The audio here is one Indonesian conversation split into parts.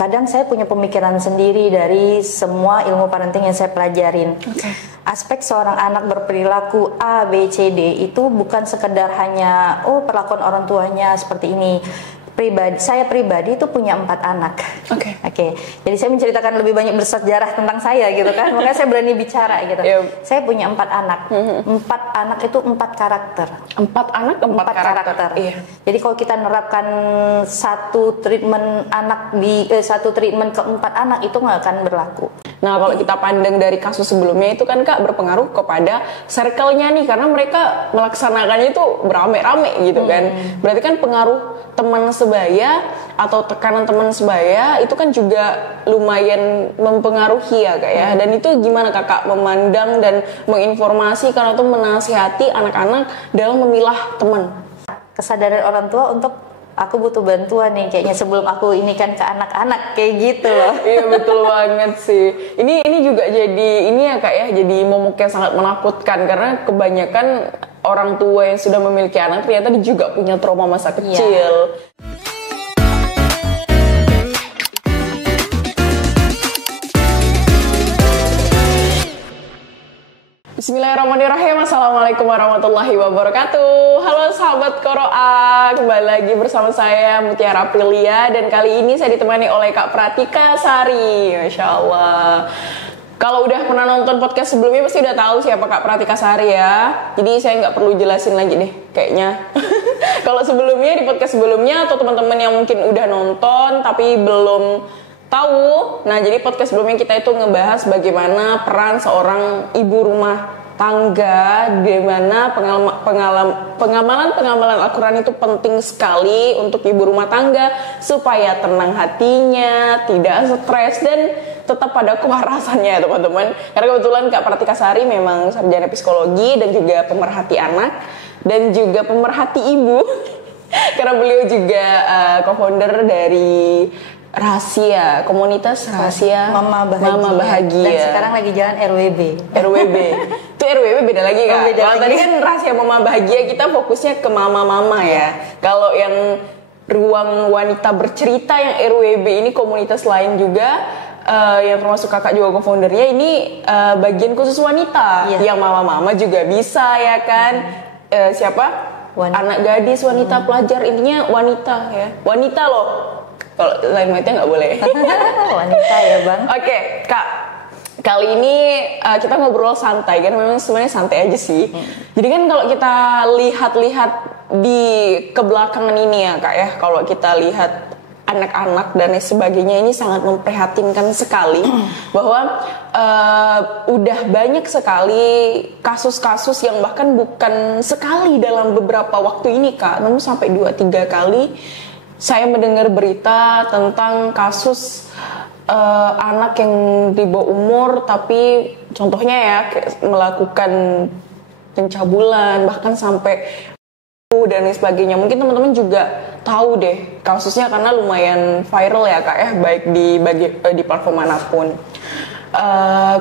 kadang saya punya pemikiran sendiri dari semua ilmu parenting yang saya pelajarin. Aspek seorang anak berperilaku A, B, C, D itu bukan sekedar hanya perlakuan orang tuanya seperti ini. Saya pribadi itu punya 4 anak. Oke. Jadi saya menceritakan lebih banyak bersejarah tentang saya gitu kan. Makanya saya berani bicara gitu. Saya punya 4 anak. 4 anak itu 4 karakter. 4 anak 4 karakter. Iya. Jadi kalau kita nerapkan satu treatment anak di satu treatment ke 4 anak itu nggak akan berlaku. Nah, kalau kita pandang dari kasus sebelumnya itu kan Kak berpengaruh kepada circle-nya nih, karena mereka melaksanakannya itu berame-rame gitu kan. Berarti kan pengaruh teman sebaya atau tekanan teman sebaya itu kan juga lumayan mempengaruhi ya Kak ya. Dan itu gimana Kakak memandang dan menginformasikan atau menasihati anak-anak dalam memilah teman? Kesadaran orang tua untuk aku butuh bantuan nih kayaknya sebelum aku ini kan ke anak-anak kayak gitu loh. Iya betul banget sih. Ini juga jadi ini ya Kak ya, jadi momok yang sangat menakutkan karena kebanyakan orang tua yang sudah memiliki anak ternyata dia juga punya trauma masa kecil. Bismillahirrahmanirrahim. Assalamualaikum warahmatullahi wabarakatuh. Halo sahabat Qoroa, kembali lagi bersama saya Mutiara Aprilia. Dan kali ini saya ditemani oleh Kak Pratika Sari. Masya Allah. Kalau udah pernah nonton podcast sebelumnya pasti udah tahu siapa Kak Pratika Sari ya. Jadi saya nggak perlu jelasin lagi deh kayaknya. Kalau sebelumnya di podcast sebelumnya atau teman-teman yang mungkin udah nonton tapi belum tahu, nah jadi podcast sebelumnya kita itu ngebahas bagaimana peran seorang ibu rumah tangga, di mana pengamalan Al-Quran itu penting sekali untuk ibu rumah tangga supaya tenang hatinya, tidak stres dan tetap pada kewarasannya teman-teman. Karena kebetulan Kak Pratika Sari memang sarjana psikologi dan juga pemerhati anak dan juga pemerhati ibu. Karena beliau juga co-founder dari Rahasia, komunitas Rahasia Mama Bahagia. Dan sekarang lagi jalan RWB. Itu RWB beda lagi Kak. Kalau tadi kan Rahasia Mama Bahagia kita fokusnya ke mama-mama ya. Kalau yang ruang wanita bercerita yang RWB ini komunitas lain juga yang termasuk kakak juga co-foundernya ini bagian khusus wanita. Yang mama-mama juga bisa ya kan. Siapa? Anak gadis, wanita, pelajar, intinya wanita ya. Wanita loh. Kalau lain wanita nggak boleh. Wanita ya Bang. Oke, Kak. Kali ini kita ngobrol santai kan, memang sebenarnya santai aja sih. Jadi kan kalau kita lihat-lihat di kebelakangan ini ya Kak ya, kalau kita lihat anak-anak dan sebagainya ini sangat memprihatinkan sekali bahwa udah banyak sekali kasus-kasus yang bahkan bukan sekali dalam beberapa waktu ini Kak, namun sampai 2-3 kali saya mendengar berita tentang kasus anak yang di bawah umur tapi contohnya ya melakukan pencabulan bahkan sampai dan lain sebagainya. Mungkin teman-teman juga tahu deh kasusnya karena lumayan viral ya Kak ya, baik di platform manapun.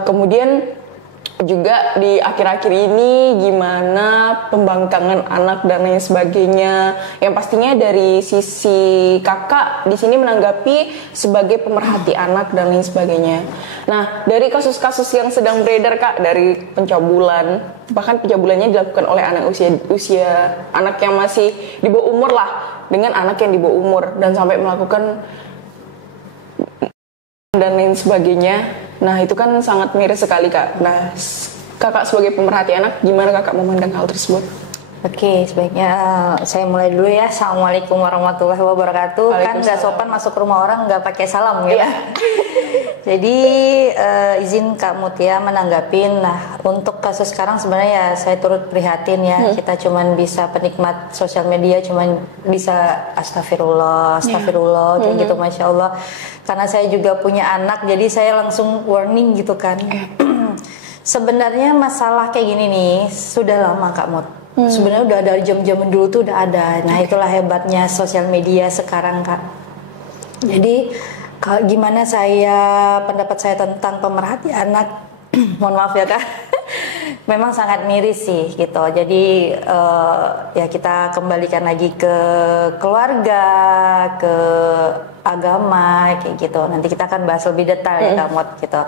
Kemudian juga di akhir-akhir ini gimana pembangkangan anak dan lain sebagainya. Yang pastinya dari sisi kakak di sini menanggapi sebagai pemerhati anak dan lain sebagainya. Nah, dari kasus-kasus yang sedang beredar Kak, dari pencabulan, bahkan pencabulannya dilakukan oleh anak usia anak yang masih di bawah umur lah, dengan anak yang di bawah umur dan sampai melakukan dan lain sebagainya. Nah itu kan sangat miris sekali Kak. Nah kakak sebagai pemerhati anak gimana kakak memandang hal tersebut? Oke, sebaiknya saya mulai dulu ya. Assalamualaikum warahmatullahi wabarakatuh. Kan nggak sopan masuk rumah orang nggak pakai salam gitu. Jadi izin Kak Mutia menanggapin. Nah untuk kasus sekarang sebenarnya ya saya turut prihatin ya. Kita cuman bisa penikmat sosial media cuman bisa astagfirullah kayak gitu, masya Allah. Karena saya juga punya anak, jadi saya langsung warning gitu kan. Sebenarnya masalah kayak gini nih sudah lama Kak Mut. Sebenarnya udah dari jam-jam dulu tuh udah ada. Nah itulah hebatnya sosial media sekarang Kak. Jadi gimana pendapat saya tentang pemerhati anak, mohon maaf ya Kak. Memang sangat miris sih gitu. Jadi ya kita kembalikan lagi ke keluarga, ke agama kayak gitu. Nanti kita akan bahas lebih detail ya Kak Mot gitu.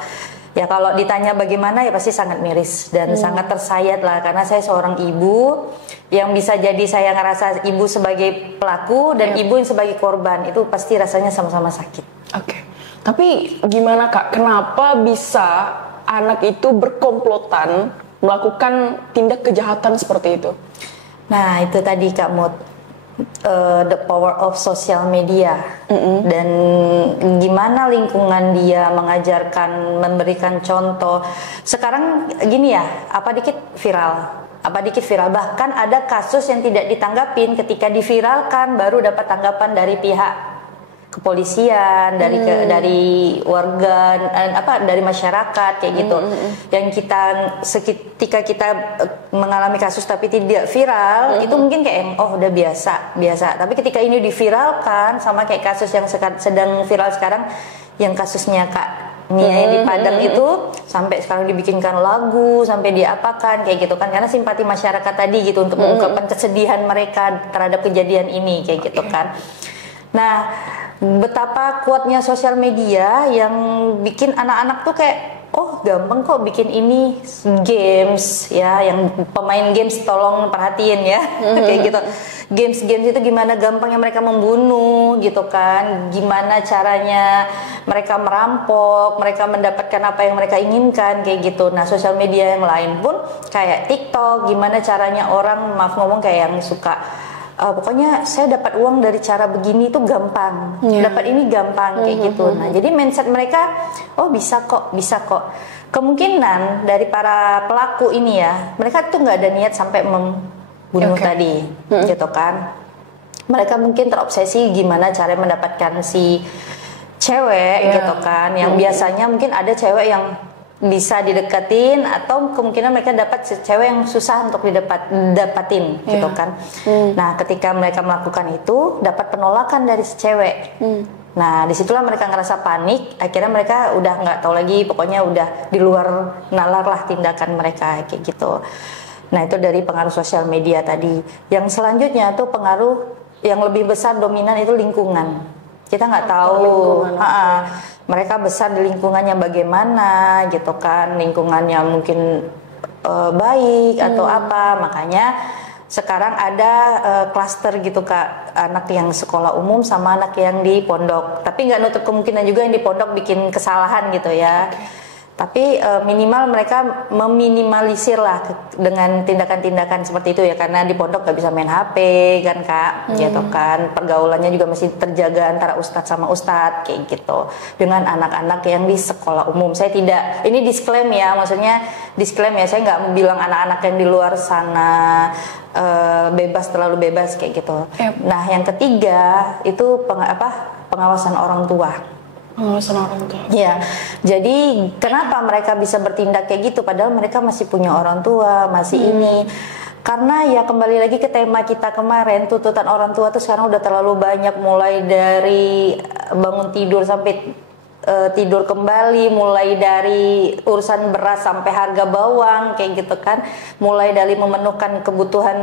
Ya kalau ditanya bagaimana ya pasti sangat miris dan sangat tersayat lah, karena saya seorang ibu yang bisa jadi saya ngerasa ibu sebagai pelaku dan ibu yang sebagai korban, itu pasti rasanya sama-sama sakit. Oke. Tapi gimana Kak, kenapa bisa anak itu berkomplotan melakukan tindak kejahatan seperti itu? Nah itu tadi Kak Mut, the power of social media dan gimana lingkungan dia mengajarkan, memberikan contoh. Sekarang gini ya, apa dikit viral, bahkan ada kasus yang tidak ditanggapin, ketika diviralkan baru dapat tanggapan dari pihak kepolisian, dari warga, dari masyarakat kayak gitu. Yang ketika kita mengalami kasus tapi tidak viral, itu mungkin kayak udah biasa. Tapi ketika ini diviralkan, sama kayak kasus yang sedang viral sekarang, yang kasusnya Kak Nia di Padang itu, sampai sekarang dibikinkan lagu, sampai diapakan kayak gitu kan, karena simpati masyarakat tadi gitu untuk mengungkapkan kesedihan mereka terhadap kejadian ini kayak gitu kan. Nah, betapa kuatnya sosial media yang bikin anak-anak tuh kayak gampang kok bikin ini games ya, yang pemain games tolong perhatiin ya kayak gitu. Games itu gimana gampangnya mereka membunuh gitu kan, gimana caranya mereka merampok, mereka mendapatkan apa yang mereka inginkan kayak gitu. Nah, sosial media yang lain pun kayak TikTok, gimana caranya orang, maaf ngomong, kayak yang suka pokoknya saya dapat uang dari cara begini itu gampang, dapat ini gampang kayak gitu. Nah, jadi mindset mereka, bisa kok. Kemungkinan dari para pelaku ini ya, mereka tuh nggak ada niat sampai membunuh tadi, gitu kan. Mereka mungkin terobsesi gimana cara mendapatkan si cewek, gitu kan. Yang biasanya mungkin ada cewek yang bisa dideketin, atau kemungkinan mereka dapat cewek yang susah untuk dapatin gitu kan. Nah, ketika mereka melakukan itu dapat penolakan dari si cewek. Nah, disitulah mereka ngerasa panik, akhirnya mereka udah nggak tahu lagi, pokoknya udah di luar nalar lah tindakan mereka kayak gitu. Nah, itu dari pengaruh sosial media tadi. Yang selanjutnya tuh pengaruh yang lebih besar dominan itu lingkungan. Kita nggak tahu mereka besar di lingkungannya bagaimana gitu kan, lingkungannya mungkin baik atau apa. Makanya sekarang ada klaster gitu Kak, anak yang sekolah umum sama anak yang di pondok. Tapi nggak nutup kemungkinan juga yang di pondok bikin kesalahan gitu ya. Tapi minimal mereka meminimalisir lah dengan tindakan-tindakan seperti itu ya, karena di pondok gak bisa main HP kan Kak, gitu kan. Pergaulannya juga masih terjaga antara ustadz sama ustadz kayak gitu. Dengan anak-anak yang di sekolah umum, saya tidak, ini disclaim ya, maksudnya disclaim ya, saya nggak bilang anak-anak yang di luar sana terlalu bebas kayak gitu. Nah, yang ketiga itu pengawasan orang tua. Ya, jadi kenapa mereka bisa bertindak kayak gitu padahal mereka masih punya orang tua, masih ini. Karena ya kembali lagi ke tema kita kemarin, tuntutan orang tua tuh sekarang udah terlalu banyak, mulai dari bangun tidur sampai tidur kembali, mulai dari urusan beras sampai harga bawang kayak gitu kan, mulai dari memenuhkan kebutuhan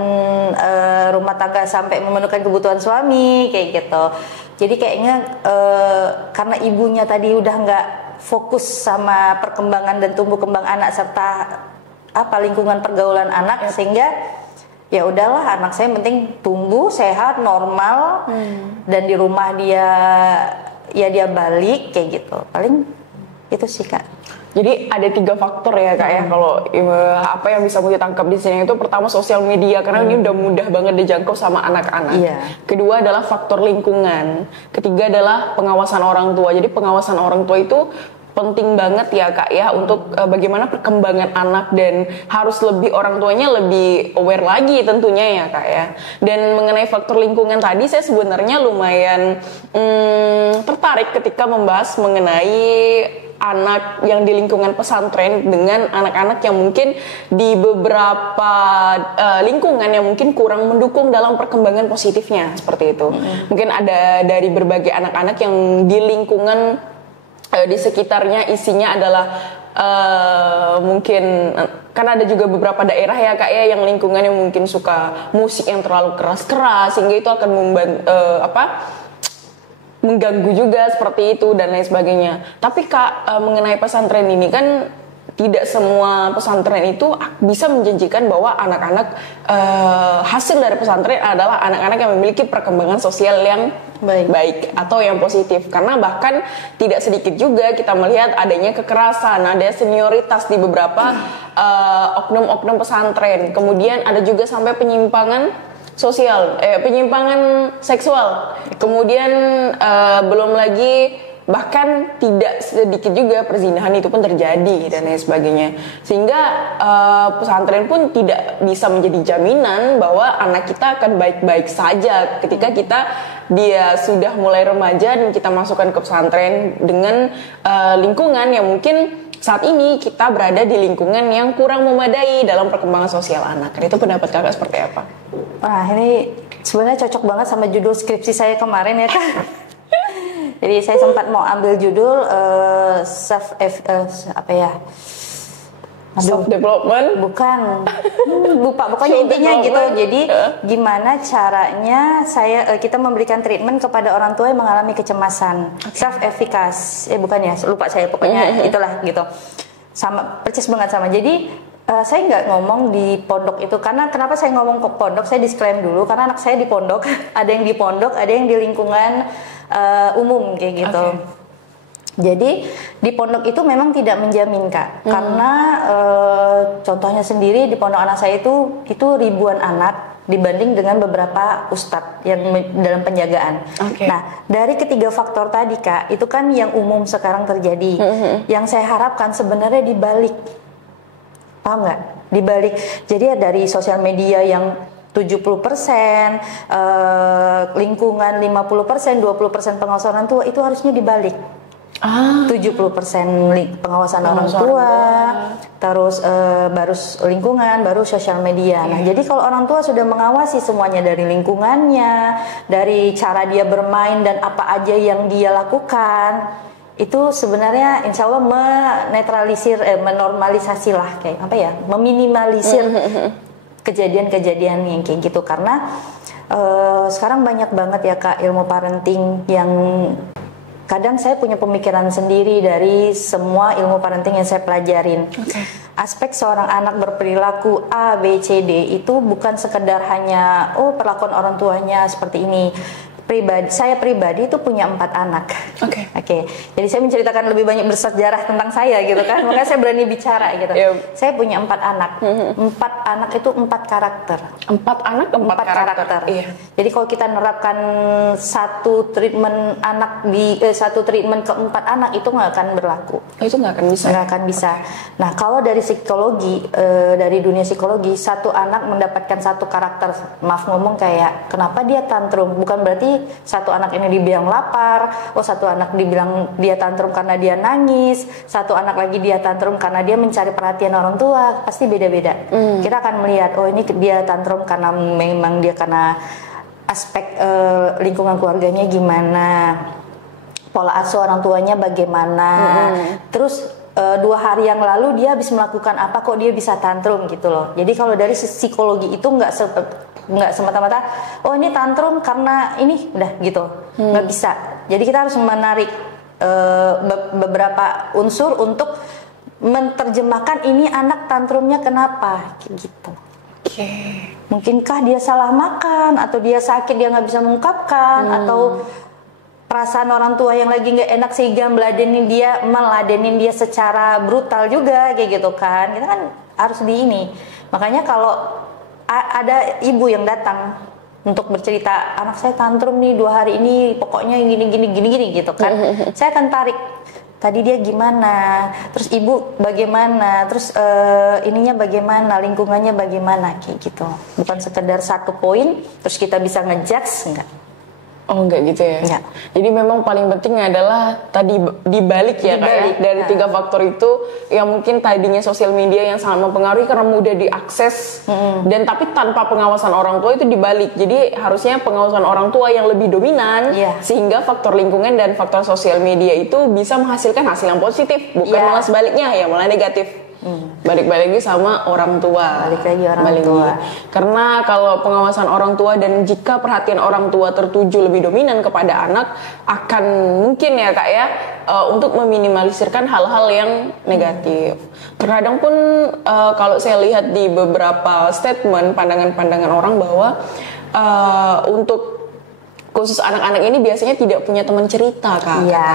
rumah tangga sampai memenuhkan kebutuhan suami kayak gitu. Jadi kayaknya karena ibunya tadi udah nggak fokus sama perkembangan dan tumbuh kembang anak serta lingkungan pergaulan anak, sehingga ya udahlah, anak saya penting tumbuh sehat normal dan di rumah dia balik kayak gitu. Paling itu sih Kak. Jadi ada 3 faktor ya Kak ya, kalau apa yang bisa kita tangkap di sini itu, pertama sosial media karena ini udah mudah banget dijangkau sama anak-anak. Kedua adalah faktor lingkungan. Ketiga adalah pengawasan orang tua. Jadi pengawasan orang tua itu penting banget ya Kak ya, untuk bagaimana perkembangan anak, dan harus lebih orang tuanya lebih aware lagi tentunya ya Kak ya. Dan mengenai faktor lingkungan tadi, saya sebenarnya lumayan tertarik ketika membahas mengenai anak yang di lingkungan pesantren dengan anak-anak yang mungkin di beberapa lingkungan yang mungkin kurang mendukung dalam perkembangan positifnya seperti itu. Mungkin ada dari berbagai anak-anak yang di lingkungan di sekitarnya isinya adalah mungkin karena ada juga beberapa daerah ya Kak ya yang lingkungannya mungkin suka musik yang terlalu keras-keras sehingga itu akan mengganggu juga seperti itu dan lain sebagainya. Tapi Kak, mengenai pesantren ini kan tidak semua pesantren itu bisa menjanjikan bahwa anak-anak hasil dari pesantren adalah anak-anak yang memiliki perkembangan sosial yang baik atau yang positif. Karena bahkan tidak sedikit juga kita melihat adanya kekerasan, ada senioritas di beberapa oknum-oknum pesantren. Kemudian ada juga sampai penyimpangan sosial, penyimpangan seksual. Kemudian belum lagi bahkan tidak sedikit juga perzinahan itu pun terjadi dan lain sebagainya. Sehingga pesantren pun tidak bisa menjadi jaminan bahwa anak kita akan baik-baik saja ketika dia sudah mulai remaja dan kita masukkan ke pesantren dengan lingkungan yang mungkin saat ini kita berada di lingkungan yang kurang memadai dalam perkembangan sosial anak. Itu pendapat Kakak seperti apa? Wah, ini sebenarnya cocok banget sama judul skripsi saya kemarin ya Kak. Jadi saya self development bukan lupa pokoknya intinya gitu. Jadi gimana caranya kita memberikan treatment kepada orang tua yang mengalami kecemasan, self efficacy bukan ya, lupa saya pokoknya itulah gitu, sama persis banget sama. Jadi saya nggak ngomong di pondok itu, karena kenapa saya ngomong ke pondok, saya disclaim dulu karena anak saya di pondok, ada yang di pondok, ada yang di lingkungan umum kayak gitu. Jadi di pondok itu memang tidak menjamin Kak, karena contohnya sendiri di pondok anak saya itu ribuan anak dibanding dengan beberapa ustadz yang dalam penjagaan. Nah, dari ketiga faktor tadi Kak, itu kan yang umum sekarang terjadi. Yang saya harapkan sebenarnya dibalik, paham nggak? Dibalik. Jadi ya dari sosial media yang 70%, lingkungan 50%, 20% pengawasan orang tua, itu harusnya dibalik. 70% pengawasan orang tua, terus baru lingkungan, baru sosial media. Nah, jadi kalau orang tua sudah mengawasi semuanya dari lingkungannya, dari cara dia bermain dan apa aja yang dia lakukan, itu sebenarnya insya Allah menormalisasi lah, kayak apa ya, meminimalisir kejadian-kejadian yang kayak gitu. Karena sekarang banyak banget ya Kak ilmu parenting yang kadang saya punya pemikiran sendiri dari semua ilmu parenting yang saya pelajarin. Aspek seorang anak berperilaku A, B, C, D itu bukan sekedar hanya perlakuan orang tuanya seperti ini. Saya pribadi itu punya 4 anak. Jadi saya menceritakan lebih banyak bersejarah tentang saya gitu kan, makanya saya berani bicara gitu. Saya punya 4 anak. 4 anak itu 4 karakter. 4 anak 4 karakter. Iya. Jadi kalau kita nerapkan satu treatment ke 4 anak itu nggak akan berlaku. Itu nggak akan bisa. Nah, kalau dari psikologi, dari dunia psikologi, satu anak mendapatkan satu karakter, maaf ngomong kayak kenapa dia tantrum, bukan berarti satu anak ini dibilang lapar, satu anak dibilang dia tantrum karena dia nangis, satu anak lagi dia tantrum karena dia mencari perhatian orang tua, pasti beda-beda. Kita akan melihat, ini dia tantrum karena memang dia karena aspek lingkungan keluarganya gimana, pola asuh orang tuanya bagaimana, terus 2 hari yang lalu dia habis melakukan apa kok dia bisa tantrum gitu loh. Jadi kalau dari psikologi itu nggak semata-mata ini tantrum karena ini udah gitu, nggak bisa. Jadi kita harus menarik beberapa unsur untuk menerjemahkan ini anak tantrumnya kenapa gitu. Mungkinkah dia salah makan, atau dia sakit dia nggak bisa mengungkapkan, atau perasaan orang tua yang lagi nggak enak sehingga meladenin dia secara brutal juga kayak gitu kan. Kita kan harus makanya kalau ada ibu yang datang untuk bercerita, anak saya tantrum nih 2 hari ini, pokoknya gini gitu kan, saya akan tarik tadi dia gimana, terus ibu bagaimana, terus ininya bagaimana, lingkungannya bagaimana kayak gitu. Bukan sekedar satu poin terus kita bisa ngejudge, enggak. Oh enggak gitu ya? Enggak. Jadi memang paling penting adalah tadi dibalik ya Kak, dari 3 faktor itu yang mungkin tadinya sosial media yang sangat mempengaruhi karena mudah diakses, dan tapi tanpa pengawasan orang tua itu dibalik. Jadi harusnya pengawasan orang tua yang lebih dominan, sehingga faktor lingkungan dan faktor sosial media itu bisa menghasilkan hasil yang positif, bukan malah sebaliknya ya, malah negatif. Balik lagi sama orang tua. Balik lagi orang tua. Karena kalau pengawasan orang tua dan jika perhatian orang tua tertuju lebih dominan kepada anak, akan mungkin ya Kak ya, untuk meminimalisirkan hal-hal yang negatif. Terkadang pun kalau saya lihat di beberapa statement, pandangan-pandangan orang bahwa untuk khusus anak-anak ini biasanya tidak punya teman cerita Kak. Iya.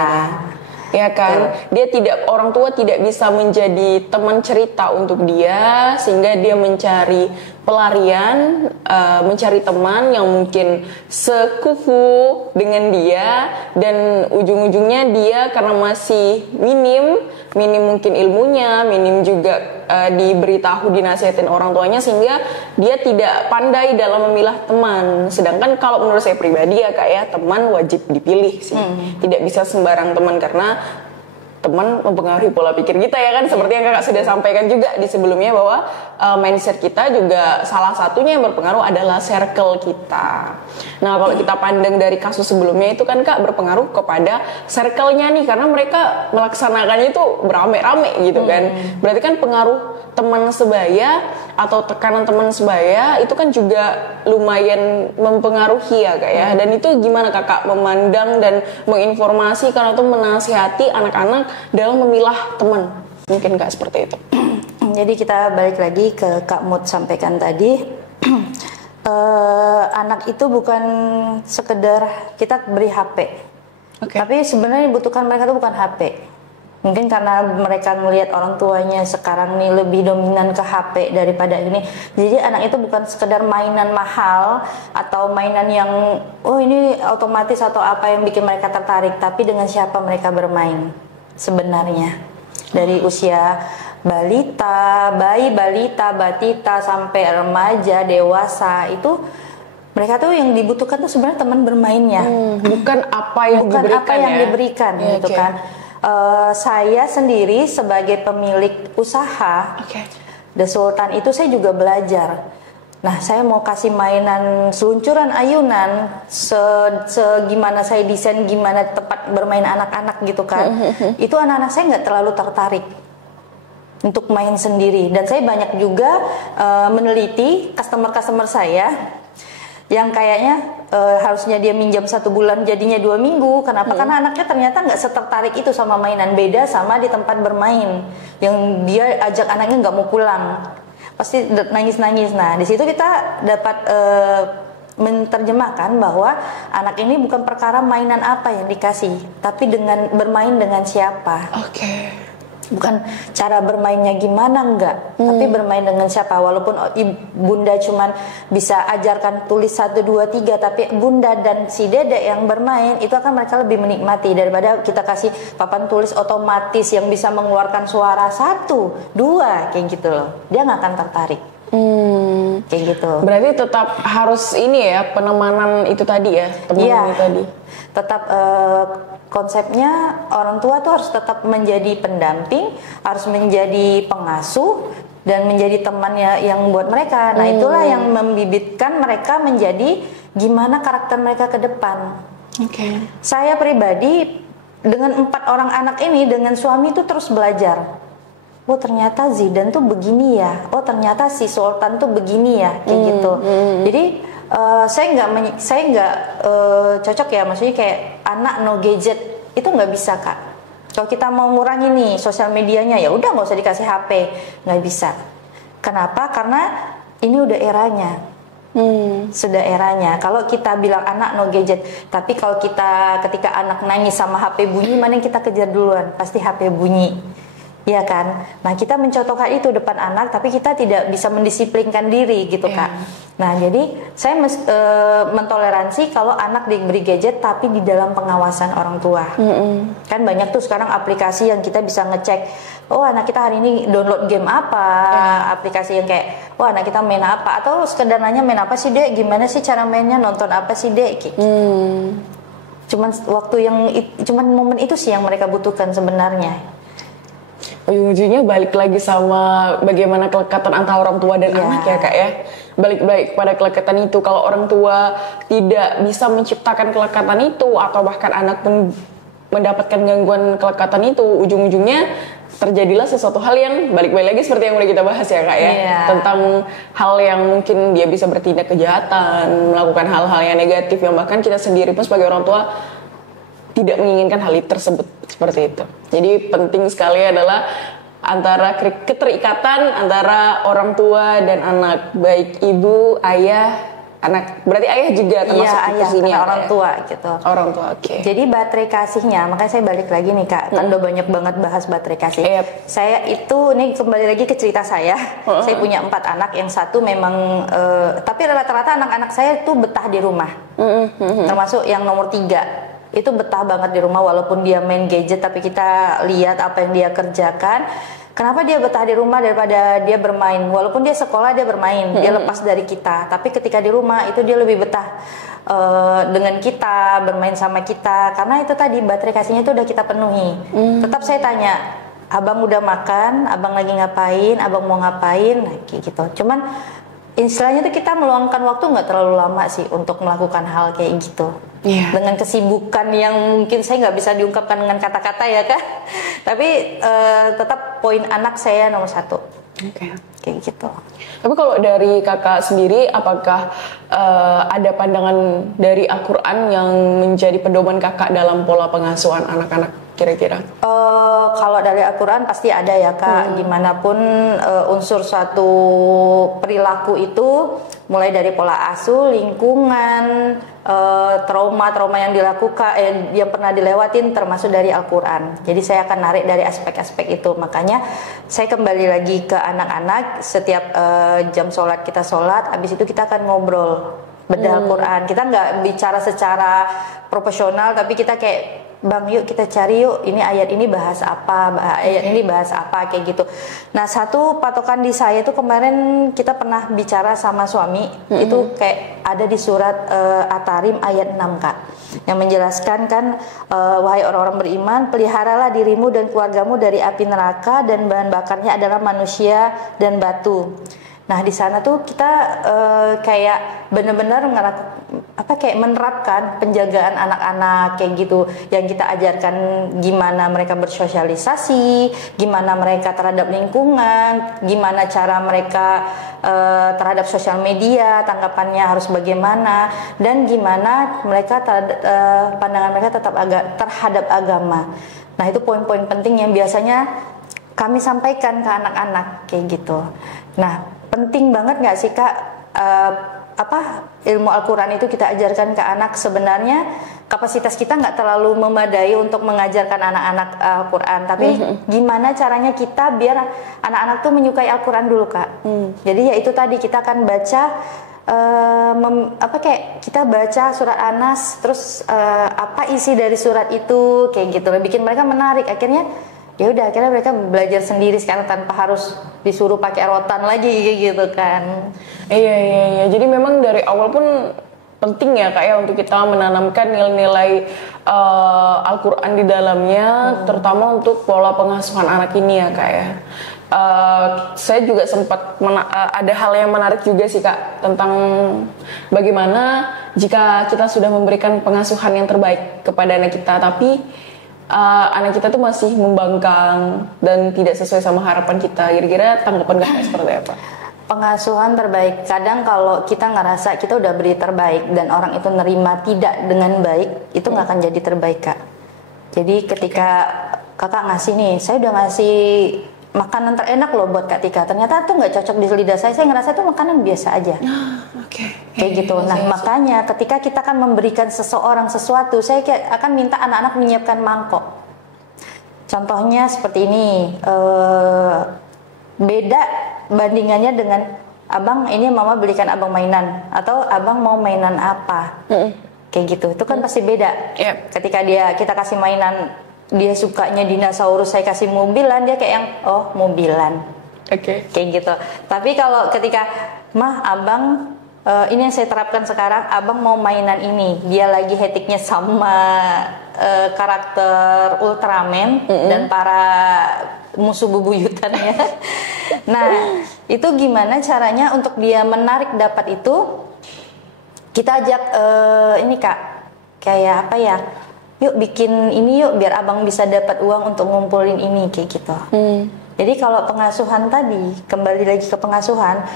Ya kan, dia tidak, orang tua tidak bisa menjadi teman cerita untuk dia, sehingga dia mencari pelarian, mencari teman yang mungkin sekufu dengan dia, dan ujung-ujungnya dia karena masih minim mungkin ilmunya, minim juga diberitahu, dinasihatin orang tuanya, sehingga dia tidak pandai dalam memilah teman. Sedangkan kalau menurut saya pribadi ya Kak ya, teman wajib dipilih sih. Tidak bisa sembarang teman, karena teman mempengaruhi pola pikir kita ya kan, seperti yang Kakak sudah sampaikan juga di sebelumnya bahwa mindset kita juga salah satunya yang berpengaruh adalah circle kita. Nah kalau kita pandang dari kasus sebelumnya itu kan Kak berpengaruh kepada circle-nya nih, karena mereka melaksanakannya itu berame-rame gitu kan. Berarti kan pengaruh teman sebaya atau tekanan teman sebaya itu kan juga lumayan mempengaruhi ya Kak ya. Dan itu gimana Kakak memandang dan menginformasikan atau menasihati anak-anak dalam memilah teman, mungkin Kak seperti itu. Jadi kita balik lagi ke Kak Mut sampaikan tadi, anak itu bukan sekedar kita beri HP, tapi sebenarnya dibutuhkan mereka itu bukan HP. Mungkin karena mereka melihat orang tuanya sekarang nih lebih dominan ke HP daripada ini. Jadi anak itu bukan sekedar mainan mahal atau mainan yang ini otomatis atau apa yang bikin mereka tertarik, tapi dengan siapa mereka bermain sebenarnya. Dari usia balita, bayi, balita, batita sampai remaja, dewasa, itu mereka tuh yang dibutuhkan tuh sebenarnya teman bermainnya. Bukan apa yang diberikan gitu kan. Saya sendiri sebagai pemilik usaha The Sultan itu saya juga belajar. Nah saya mau kasih mainan seluncuran ayunan segimana saya desain, gimana tempat bermain anak-anak gitu kan. Itu anak-anak saya nggak terlalu tertarik untuk main sendiri. Dan saya banyak juga meneliti customer saya yang kayaknya harusnya dia minjam 1 bulan jadinya 2 minggu. Kenapa? Karena anaknya ternyata nggak setertarik itu sama mainan. Beda sama di tempat bermain yang dia ajak anaknya nggak mau pulang, pasti nangis-nangis. Nah di situ kita dapat menerjemahkan bahwa anak ini bukan perkara mainan apa yang dikasih, tapi dengan bermain dengan siapa. Bukan cara bermainnya gimana, enggak, tapi bermain dengan siapa. Walaupun bunda cuman bisa ajarkan tulis 1, 2, 3, tapi bunda dan si dedek yang bermain itu akan mereka lebih menikmati daripada kita kasih papan tulis otomatis yang bisa mengeluarkan suara 1, 2 kayak gitu loh. Dia nggak akan tertarik. Kayak gitu. Berarti tetap harus ini ya, penemanan itu tadi ya, teman itu tadi. Tetap konsepnya orang tua tuh harus tetap menjadi pendamping, harus menjadi pengasuh dan menjadi temannya yang buat mereka. Nah itulah yang membibitkan mereka menjadi gimana karakter mereka ke depan. Saya pribadi dengan 4 orang anak ini, dengan suami itu terus belajar. Oh ternyata Zidan tuh begini ya. Oh ternyata si Sultan tuh begini ya, kayak gitu. Jadi saya nggak cocok ya, maksudnya kayak anak no gadget itu nggak bisa Kak. Kalau kita mau ngurangi nih sosial medianya, ya udah nggak usah dikasih HP, nggak bisa. Kenapa? Karena ini udah eranya. Sudah eranya. Kalau kita bilang anak no gadget, tapi kalau ketika anak nangis sama HP bunyi, mana yang kita kejar duluan? Pasti HP bunyi. Ya kan, nah kita mencontohkan itu depan anak, tapi kita tidak bisa mendisiplinkan diri gitu Kak. Nah jadi saya mentoleransi kalau anak diberi gadget tapi di dalam pengawasan orang tua. Kan banyak tuh sekarang aplikasi yang kita bisa ngecek, oh anak kita hari ini download game apa, aplikasi yang kayak, oh anak kita main apa, atau sekedar nanya main apa sih dek, gimana sih cara mainnya, nonton apa sih dek, gitu. Cuman momen itu sih yang mereka butuhkan sebenarnya. Ujung-ujungnya balik lagi sama bagaimana kelekatan antara orang tua dan anak ya Kak ya. Balik pada kelekatan itu. Kalau orang tua tidak bisa menciptakan kelekatan itu, atau bahkan anak pun mendapatkan gangguan kelekatan itu, ujung-ujungnya terjadilah sesuatu hal yang balik-balik lagi seperti yang udah kita bahas ya Kak ya, tentang hal yang mungkin dia bisa bertindak kejahatan, melakukan hal-hal yang negatif yang bahkan kita sendiri pun sebagai orang tua tidak menginginkan hal itu tersebut seperti itu. Jadi penting sekali adalah antara keterikatan antara orang tua dan anak, baik ibu, ayah, anak. Berarti ayah juga termasuk ayah, sini ya, orang tua gitu. Orang tua, oke. Jadi baterai kasihnya, makanya saya balik lagi nih Kak, kan udah banyak banget bahas baterai kasih. Saya itu, ini kembali lagi ke cerita saya. Saya punya 4 anak, yang satu memang, tapi rata-rata anak-anak saya tuh betah di rumah. Termasuk yang nomor 3. Itu betah banget di rumah walaupun dia main gadget, tapi kita lihat apa yang dia kerjakan. Kenapa dia betah di rumah daripada dia bermain? Walaupun dia sekolah dia bermain, dia lepas dari kita. Tapi ketika di rumah itu dia lebih betah dengan kita, bermain sama kita. Karena itu tadi baterai kasihnya itu udah kita penuhi. Tetap saya tanya, abang udah makan, abang lagi ngapain, abang mau ngapain, nah, kayak gitu. Cuman istilahnya tuh kita meluangkan waktu nggak terlalu lama sih untuk melakukan hal kayak gitu. Dengan kesibukan yang mungkin saya nggak bisa diungkapkan dengan kata-kata ya Kak. Tapi tetap poin anak saya nomor 1. Kayak gitu. Tapi kalau dari kakak sendiri, apakah ada pandangan dari Al-Quran yang menjadi pedoman kakak dalam pola pengasuhan anak-anak kira-kira? Kalau dari Al-Quran pasti ada ya Kak. Gimanapun unsur suatu perilaku itu, mulai dari pola asuh, lingkungan, trauma-trauma yang dilakukan, yang pernah dilewatin, termasuk dari Al-Quran. Jadi saya akan narik dari aspek-aspek itu. Makanya saya kembali lagi ke anak-anak. Setiap jam sholat kita sholat, habis itu kita akan ngobrol bedah Al-Quran. Kita nggak bicara secara profesional, tapi kita kayak, Bang, yuk kita cari yuk, ini ayat ini bahas apa, ayat ini bahas apa, kayak gitu. Nah, satu patokan di saya itu kemarin kita pernah bicara sama suami, itu kayak ada di surat At-Tarim ayat 6 Kak, yang menjelaskan kan, wahai orang-orang beriman, peliharalah dirimu dan keluargamu dari api neraka dan bahan bakarnya adalah manusia dan batu. Nah, di sana tuh kita kayak benar-benar kayak menerapkan penjagaan anak-anak kayak gitu, yang kita ajarkan gimana mereka bersosialisasi, gimana mereka terhadap lingkungan, gimana cara mereka terhadap sosial media, tanggapannya harus bagaimana, dan gimana mereka pandangan mereka tetap terhadap agama. Nah, itu poin-poin penting yang biasanya kami sampaikan ke anak-anak kayak gitu. Nah, penting banget nggak sih Kak, ilmu Al-Quran itu kita ajarkan ke anak. Sebenarnya kapasitas kita nggak terlalu memadai untuk mengajarkan anak-anak Al-Quran, tapi gimana caranya kita biar anak-anak tuh menyukai Al-Quran dulu Kak. Jadi ya itu tadi, kita akan baca kayak kita baca surat Anas, terus apa isi dari surat itu, kayak gitu, bikin mereka menarik. Akhirnya ya udah, akhirnya mereka belajar sendiri sekarang tanpa harus disuruh pakai rotan lagi gitu kan. Iya. Jadi memang dari awal pun penting ya Kak ya untuk kita menanamkan nilai-nilai Al-Quran di dalamnya, terutama untuk pola pengasuhan anak ini ya Kak ya. Saya juga sempat ada hal yang menarik juga sih Kak, tentang bagaimana jika kita sudah memberikan pengasuhan yang terbaik kepada anak kita, tapi anak kita tuh masih membangkang dan tidak sesuai sama harapan kita. Kira-kira tanggapan kakak seperti apa? Pengasuhan terbaik, kadang kalau kita ngerasa kita udah beri terbaik dan orang itu nerima tidak dengan baik, itu nggak akan jadi terbaik Kak. Jadi ketika kakak ngasih nih, saya udah ngasih makanan terenak loh buat Kak Tika, ternyata tuh nggak cocok di lidah saya ngerasa itu makanan biasa aja. Kayak gitu. Nah, makanya ketika kita akan memberikan seseorang sesuatu, saya akan minta anak-anak menyiapkan mangkok. Contohnya seperti ini, beda bandingannya dengan abang, ini mama belikan abang mainan, atau abang mau mainan apa, kayak gitu. Itu kan pasti beda. Ketika kita kasih mainan, dia sukanya dinosaurus, saya kasih mobilan, dia kayak yang mobilan, kayak gitu. Tapi kalau ketika abang, ini yang saya terapkan sekarang, abang mau mainan ini, dia lagi hektiknya sama karakter Ultraman dan para musuh bebuyutannya. Nah, itu gimana caranya untuk dia menarik dapat itu? Kita ajak ini Kak, kayak apa ya? yuk bikin ini yuk biar abang bisa dapat uang untuk ngumpulin ini kayak gitu. Jadi kalau pengasuhan tadi, kembali lagi ke pengasuhan,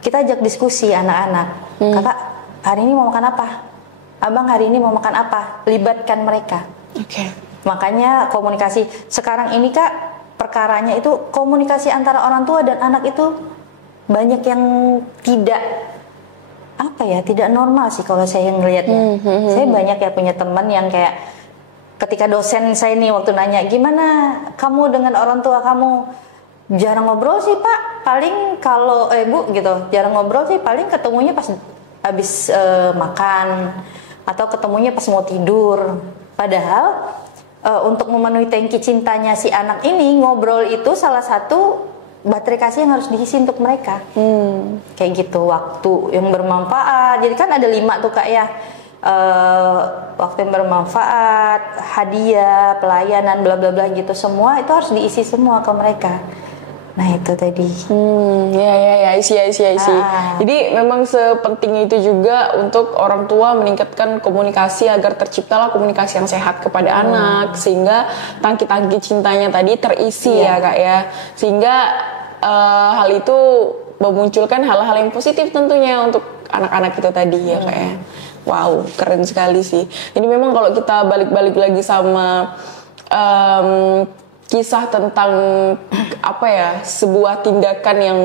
kita ajak diskusi anak-anak. Kakak hari ini mau makan apa? Abang hari ini mau makan apa? Libatkan mereka. Makanya komunikasi sekarang ini Kak, perkaranya itu komunikasi antara orang tua dan anak itu banyak yang tidak tidak normal sih kalau saya ngelihatnya. Saya banyak ya punya teman yang kayak ketika dosen saya nih waktu nanya gimana kamu dengan orang tua kamu, jarang ngobrol sih Pak, paling kalau Bu gitu, jarang ngobrol sih, paling ketemunya pas habis makan atau ketemunya pas mau tidur. Padahal untuk memenuhi tangki cintanya si anak ini, ngobrol itu salah satu baterai kasih yang harus diisi untuk mereka. Kayak gitu, waktu yang bermanfaat. Jadi kan ada 5 tuh Kak ya, waktu yang bermanfaat, hadiah, pelayanan, bla bla bla gitu, semua itu harus diisi semua ke mereka. Nah itu tadi. Isi. Jadi memang sepenting itu juga untuk orang tua meningkatkan komunikasi agar terciptalah komunikasi yang sehat kepada anak, sehingga tangki-tangki cintanya tadi terisi ya Kak ya. Sehingga hal itu memunculkan hal-hal yang positif tentunya untuk anak-anak itu tadi ya Kak ya. Wow, keren sekali sih. Ini memang kalau kita balik-balik lagi sama kisah tentang sebuah tindakan yang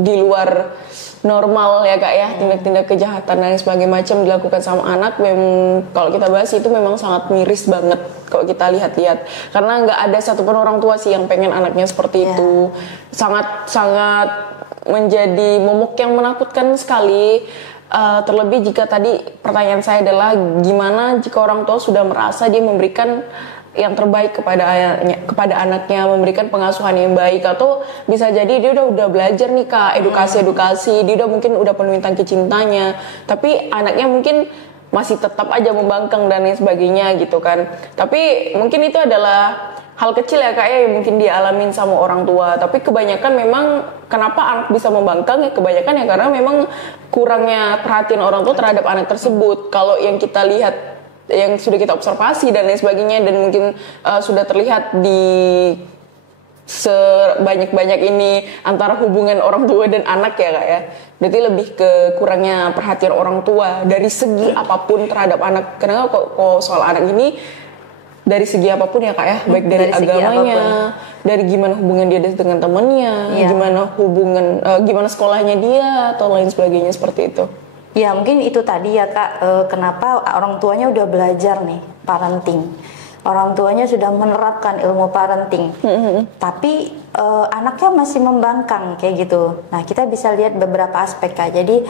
di luar normal ya Kak ya, tindak-tindak kejahatan dan sebagainya macam dilakukan sama anak, memang kalau kita bahas itu memang sangat miris banget kalau kita lihat-lihat, karena nggak ada satupun orang tua sih yang pengen anaknya seperti itu. Sangat menjadi momok yang menakutkan sekali. Terlebih jika tadi pertanyaan saya adalah gimana jika orang tua sudah merasa dia memberikan yang terbaik kepada anaknya, memberikan pengasuhan yang baik, atau bisa jadi dia udah belajar nih Kak, edukasi, dia mungkin udah penuhi tangki cintanya, tapi anaknya mungkin masih tetap aja membangkang dan lain sebagainya gitu kan. Tapi mungkin itu adalah hal kecil ya Kak ya, yang mungkin dia alamin sama orang tua. Tapi kebanyakan memang kenapa anak bisa membangkang ya, kebanyakan ya karena memang kurangnya perhatian orang tua terhadap anak tersebut. Kalau yang kita lihat, yang sudah kita observasi dan lain sebagainya, dan mungkin sudah terlihat di sebanyak-banyak ini antara hubungan orang tua dan anak ya Kak ya. Berarti lebih ke kurangnya perhatian orang tua dari segi apapun terhadap anak. Karena kok soal anak ini dari segi apapun ya Kak ya, baik dari agamanya, dari gimana hubungan dia dengan temannya, gimana sekolahnya dia atau lain sebagainya seperti itu. Ya mungkin itu tadi ya Kak, kenapa orang tuanya udah belajar nih parenting, orang tuanya sudah menerapkan ilmu parenting, tapi anaknya masih membangkang kayak gitu. Nah kita bisa lihat beberapa aspek Kak. Jadi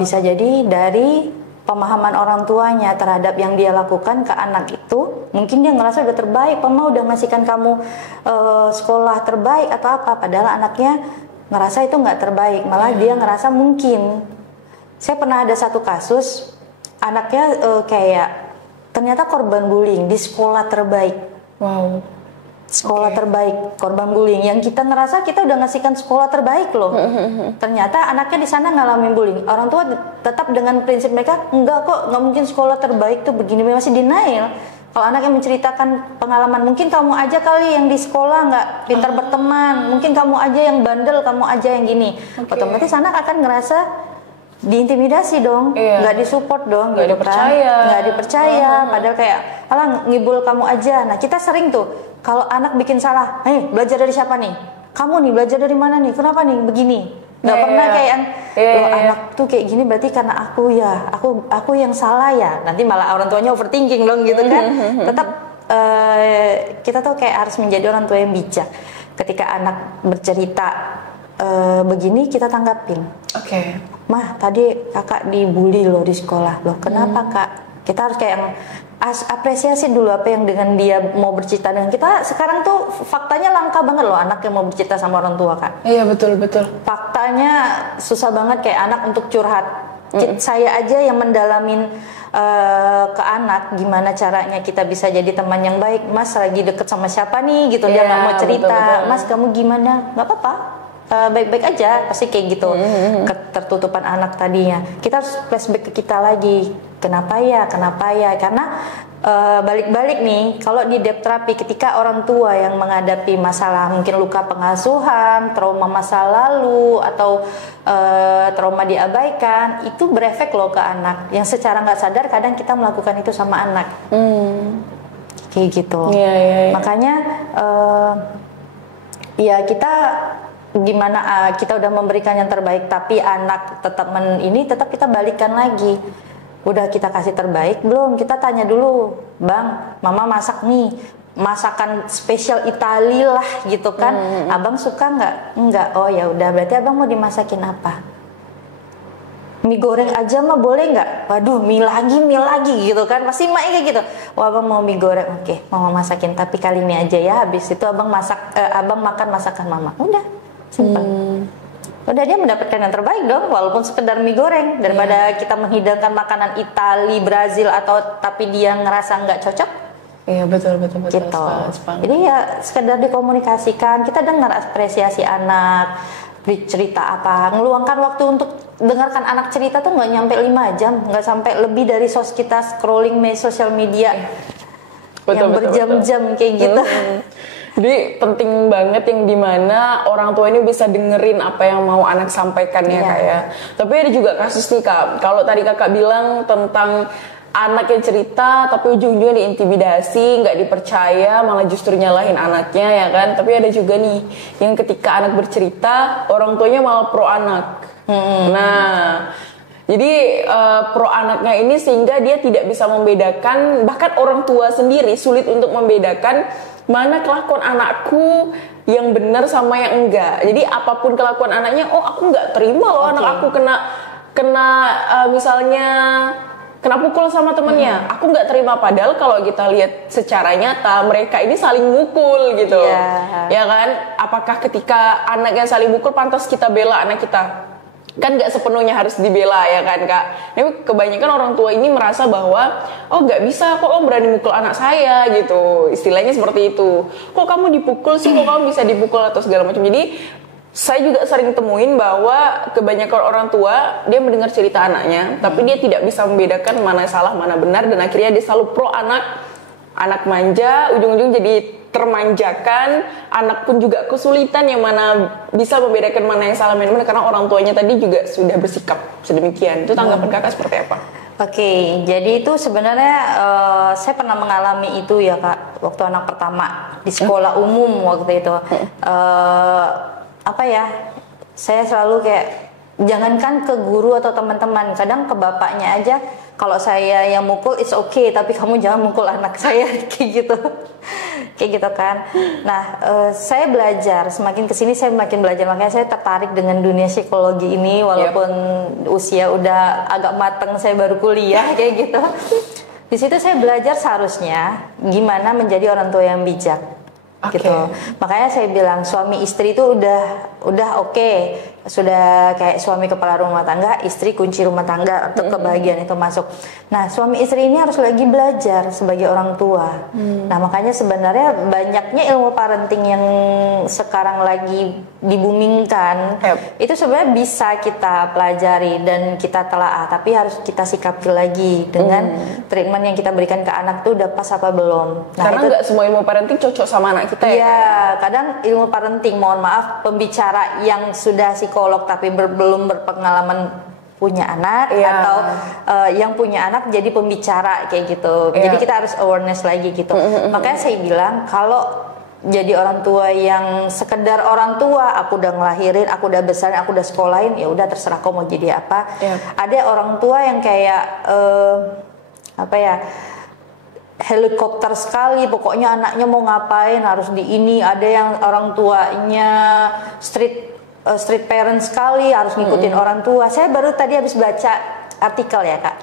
bisa jadi dari pemahaman orang tuanya terhadap yang dia lakukan ke anak itu, mungkin dia ngerasa udah terbaik, Mama udah ngasihkan kamu sekolah terbaik atau apa, padahal anaknya ngerasa itu nggak terbaik, malah dia ngerasa mungkin. Saya pernah ada satu kasus, anaknya kayak ternyata korban bullying di sekolah terbaik. Wow. Sekolah terbaik, korban bullying. Yang kita ngerasa kita udah ngasihkan sekolah terbaik loh. Ternyata anaknya di sana ngalamin bullying. Orang tua tetap dengan prinsip mereka, enggak kok, nggak mungkin sekolah terbaik tuh begini, masih denial. Kalau anaknya menceritakan pengalaman, mungkin kamu aja kali yang di sekolah nggak pintar berteman, mungkin kamu aja yang bandel, kamu aja yang gini. Otomatis anak akan ngerasa diintimidasi dong, nggak disupport dong, nggak dipercaya, padahal kayak alah ngibul kamu aja. Nah kita sering tuh kalau anak bikin salah, belajar dari siapa nih? Kamu nih belajar dari mana nih? Kenapa nih begini? Nggak pernah kayak anak tuh kayak gini berarti karena aku yang salah ya. Nanti malah orang tuanya overthinking dong gitu kan. Tetap kita tuh kayak harus menjadi orang tua yang bijak. Ketika anak bercerita begini kita tanggapin. Mah tadi kakak dibully loh di sekolah loh. Kenapa kak? Kita harus kayak apresiasi dulu apa yang dengan dia mau bercerita dengan kita. Sekarang tuh faktanya langka banget loh anak yang mau bercerita sama orang tua kak. Iya betul. Faktanya susah banget kayak anak untuk curhat. Saya aja yang mendalamin ke anak gimana caranya kita bisa jadi teman yang baik. Mas lagi deket sama siapa nih gitu, dia nggak mau cerita. Betul. Mas kamu gimana? Nggak apa-apa. Baik-baik aja, pasti kayak gitu. Ketertutupan anak tadinya. Kita harus flashback ke kita lagi. Kenapa ya? Karena balik-balik nih, kalau di depth terapi ketika orang tua yang menghadapi masalah mungkin luka pengasuhan, trauma masa lalu atau trauma diabaikan, itu berefek loh ke anak. Yang secara nggak sadar kadang kita melakukan itu sama anak. Kayak gitu. Makanya ya kita gimana kita udah memberikan yang terbaik, tapi anak tetap tetap kita balikan lagi. Udah kita kasih terbaik belum? Kita tanya dulu, Bang, Mama masak nih, masakan spesial Itali lah gitu kan. Abang suka nggak? Enggak. Oh ya udah, berarti abang mau dimasakin apa? Mie goreng aja mah boleh nggak? Waduh, mie lagi gitu kan. Pasti emak kayak gitu. Wah, abang mau mie goreng, oke, Mama masakin. Tapi kali ini aja ya. Habis itu abang makan masakan Mama. Udah, simple. Udah, dia mendapatkan yang terbaik dong, walaupun sekedar mie goreng, daripada kita menghidangkan makanan Itali, Brazil atau tapi dia ngerasa nggak cocok. Iya, betul. Gitu. Jadi ya sekedar dikomunikasikan, kita dengar apresiasi anak, cerita apa, ngeluangkan waktu untuk dengarkan anak cerita tuh nggak nyampe 5 jam, nggak sampai lebih dari kita scrolling sosial media yang berjam-jam kayak gitu. Jadi penting banget yang dimana orang tua ini bisa dengerin apa yang mau anak sampaikan ya Kak ya. Tapi ada juga kasus nih Kak, kalau tadi Kakak bilang tentang anak yang cerita tapi ujung-ujungnya diintimidasi, nggak dipercaya, malah justru nyalahin anaknya ya kan. Tapi ada juga nih yang ketika anak bercerita orang tuanya malah pro anak. Nah, jadi pro anaknya ini sehingga dia tidak bisa membedakan, bahkan orang tua sendiri sulit untuk membedakan mana kelakuan anakku yang benar sama yang enggak. Jadi apapun kelakuan anaknya, oh aku nggak terima loh anak aku kena misalnya kena pukul sama temennya. Aku nggak terima, padahal kalau kita lihat secara nyata mereka ini saling mukul gitu. Ya kan? Apakah ketika anak yang saling mukul pantas kita bela anak kita? Kan nggak sepenuhnya harus dibela ya kan Kak. Tapi kebanyakan orang tua ini merasa bahwa oh nggak bisa kok om berani mukul anak saya gitu, istilahnya seperti itu. Kok kamu dipukul sih, kok kamu bisa dipukul atau segala macam. Jadi saya juga sering temuin bahwa kebanyakan orang tua dia mendengar cerita anaknya, tapi dia tidak bisa membedakan mana salah mana benar, dan akhirnya dia selalu pro anak manja, ujung-ujung jadi termanjakan, anak pun juga kesulitan yang mana bisa membedakan mana yang salah mana karena orang tuanya tadi juga sudah bersikap sedemikian. Itu tanggapan Kakak seperti apa? Oke, jadi itu sebenarnya saya pernah mengalami itu ya Kak, waktu anak pertama di sekolah umum waktu itu. Saya selalu kayak jangankan ke guru atau teman-teman, kadang ke bapaknya aja. Kalau saya yang mukul it's okay, tapi kamu jangan mukul anak saya kayak gitu kan. Nah, saya belajar, semakin kesini saya makin belajar, makanya saya tertarik dengan dunia psikologi ini walaupun usia udah agak mateng, saya baru kuliah kayak gitu. Di situ saya belajar seharusnya gimana menjadi orang tua yang bijak. Gitu. Makanya saya bilang suami istri itu udah oke. Sudah kayak suami kepala rumah tangga, istri kunci rumah tangga untuk kebahagiaan itu masuk. Nah, suami istri ini harus lagi belajar sebagai orang tua. Nah, makanya sebenarnya banyaknya ilmu parenting yang sekarang lagi dibumingkan, itu sebenarnya bisa kita pelajari dan kita telaah, tapi harus kita sikapi lagi dengan treatment yang kita berikan ke anak tuh udah pas apa belum. Nah, karena nggak semua ilmu parenting cocok sama anak kita ya. Iya, kadang ilmu parenting, mohon maaf, pembicara yang sudah psikolog tapi belum berpengalaman punya anak atau yang punya anak jadi pembicara kayak gitu. Jadi kita harus awareness lagi gitu. Makanya saya bilang kalau jadi orang tua yang sekedar orang tua, aku udah ngelahirin, aku udah besarin, aku udah sekolahin, ya udah terserah kau mau jadi apa. Ada orang tua yang kayak helikopter sekali, pokoknya anaknya mau ngapain harus di ini. Ada yang orang tuanya street parent sekali, harus ngikutin orang tua. Saya baru tadi habis baca artikel ya Kak.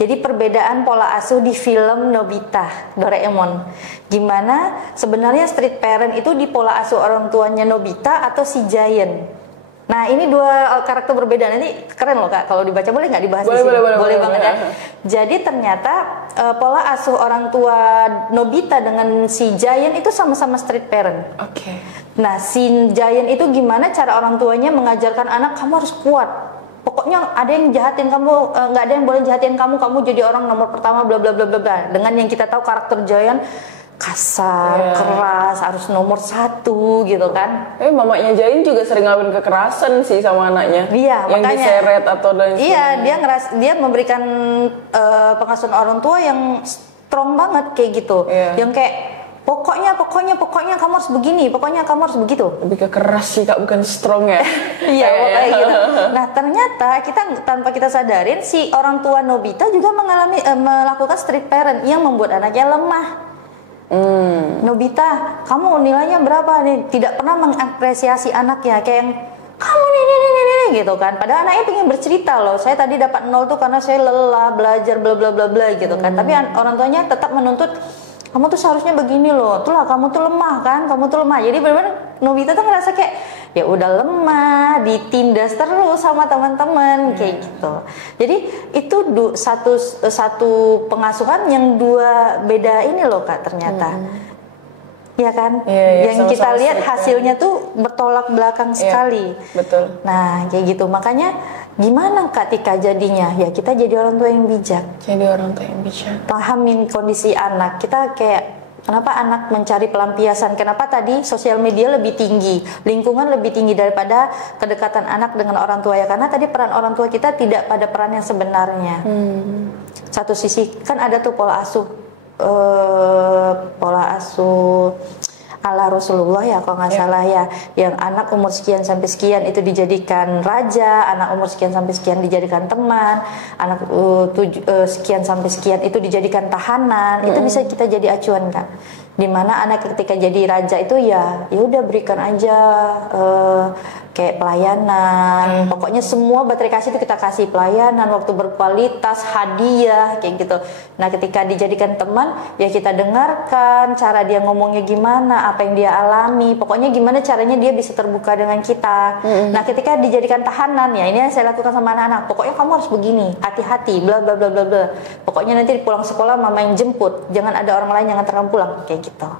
Jadi perbedaan pola asuh di film Nobita, Doraemon. Gimana sebenarnya street parent itu di pola asuh orang tuanya Nobita atau si Giant. Nah, ini dua karakter berbeda. Nanti keren loh Kak, kalau dibaca boleh nggak dibahas di sini? Boleh banget ya. Jadi ternyata pola asuh orang tua Nobita dengan si Giant itu sama-sama street parent. Oke. Nah, si Giant itu gimana cara orang tuanya mengajarkan anak, kamu harus kuat. pokoknya ada yang jahatin kamu, nggak ada yang boleh jahatin kamu jadi orang nomor pertama, bla bla bla bla bla. Dengan yang kita tahu karakter Jayan kasar, keras, harus nomor 1 gitu kan. Mamanya Jain juga sering ngelakuin kekerasan sih sama anaknya. Iya, yang makanya diseret atau dan iya, dia memberikan pengasuhan orang tua yang strong banget kayak gitu. Yang kayak pokoknya kamu harus begini, pokoknya kamu harus begitu. Lebih ke keras sih Kak, bukan strong ya. Iya, pokoknya gitu. Nah, ternyata tanpa kita sadarin si orang tua Nobita juga melakukan strict parent yang membuat anaknya lemah. Nobita, kamu nilainya berapa nih? Tidak pernah mengapresiasi anaknya, kayak yang kamu nih gitu kan. Padahal anaknya pengen bercerita loh. Saya tadi dapat 0 tuh karena saya lelah belajar bla bla bla bla gitu kan. Tapi orang tuanya tetap menuntut kamu tuh seharusnya begini loh. Itulah kamu tuh lemah kan, kamu tuh lemah. Jadi benar-benar Nobita tuh ngerasa kayak ya udah lemah, ditindas terus sama teman-teman kayak gitu. Jadi itu satu pengasuhan yang dua beda ini loh Kak ternyata. Ya kan? Yang kita lihat hasilnya tuh bertolak belakang sekali. Betul. Nah, kayak gitu. Makanya gimana Kak Tika jadinya? Ya kita jadi orang tua yang bijak. Jadi orang tua yang bijak. Pahamin kondisi anak. Kita kayak kenapa anak mencari pelampiasan? Kenapa tadi sosial media lebih tinggi, lingkungan lebih tinggi daripada kedekatan anak dengan orang tua ya? Karena tadi peran orang tua kita tidak pada peran yang sebenarnya. Satu sisi kan ada tuh pola asuh ala Rasulullah ya kalau nggak salah ya, yang anak umur sekian sampai sekian itu dijadikan raja, anak umur sekian sampai sekian dijadikan teman, anak sekian sampai sekian itu dijadikan tahanan. Itu bisa kita jadi acuan Kak, dimana anak ketika jadi raja itu ya udah berikan aja kayak pelayanan, pokoknya semua baterai kasih itu kita kasih pelayanan, waktu berkualitas, hadiah kayak gitu. Nah ketika dijadikan teman ya kita dengarkan cara dia ngomongnya gimana, apa yang dia alami, pokoknya gimana caranya dia bisa terbuka dengan kita. Nah ketika dijadikan tahanan ya ini yang saya lakukan sama anak-anak, pokoknya kamu harus begini, hati-hati, bla bla bla bla bla, pokoknya nanti pulang sekolah mama yang jemput, jangan ada orang lain yang ngantar kamu pulang kayak gitu.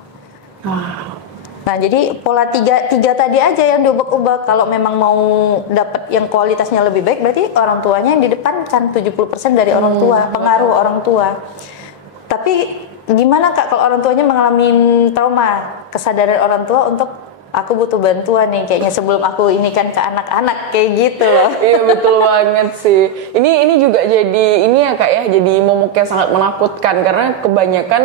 Nah jadi pola tiga tadi aja yang diubah-ubah. Kalau memang mau dapat yang kualitasnya lebih baik, berarti orang tuanya yang di depan kan 70% dari orang tua, pengaruh orang tua. Tapi gimana Kak kalau orang tuanya mengalami trauma, kesadaran orang tua untuk aku butuh bantuan nih kayaknya sebelum aku ini kan ke anak-anak kayak gitu loh. Iya betul banget sih. Ini juga jadi ini ya Kak ya, jadi momok yang sangat menakutkan karena kebanyakan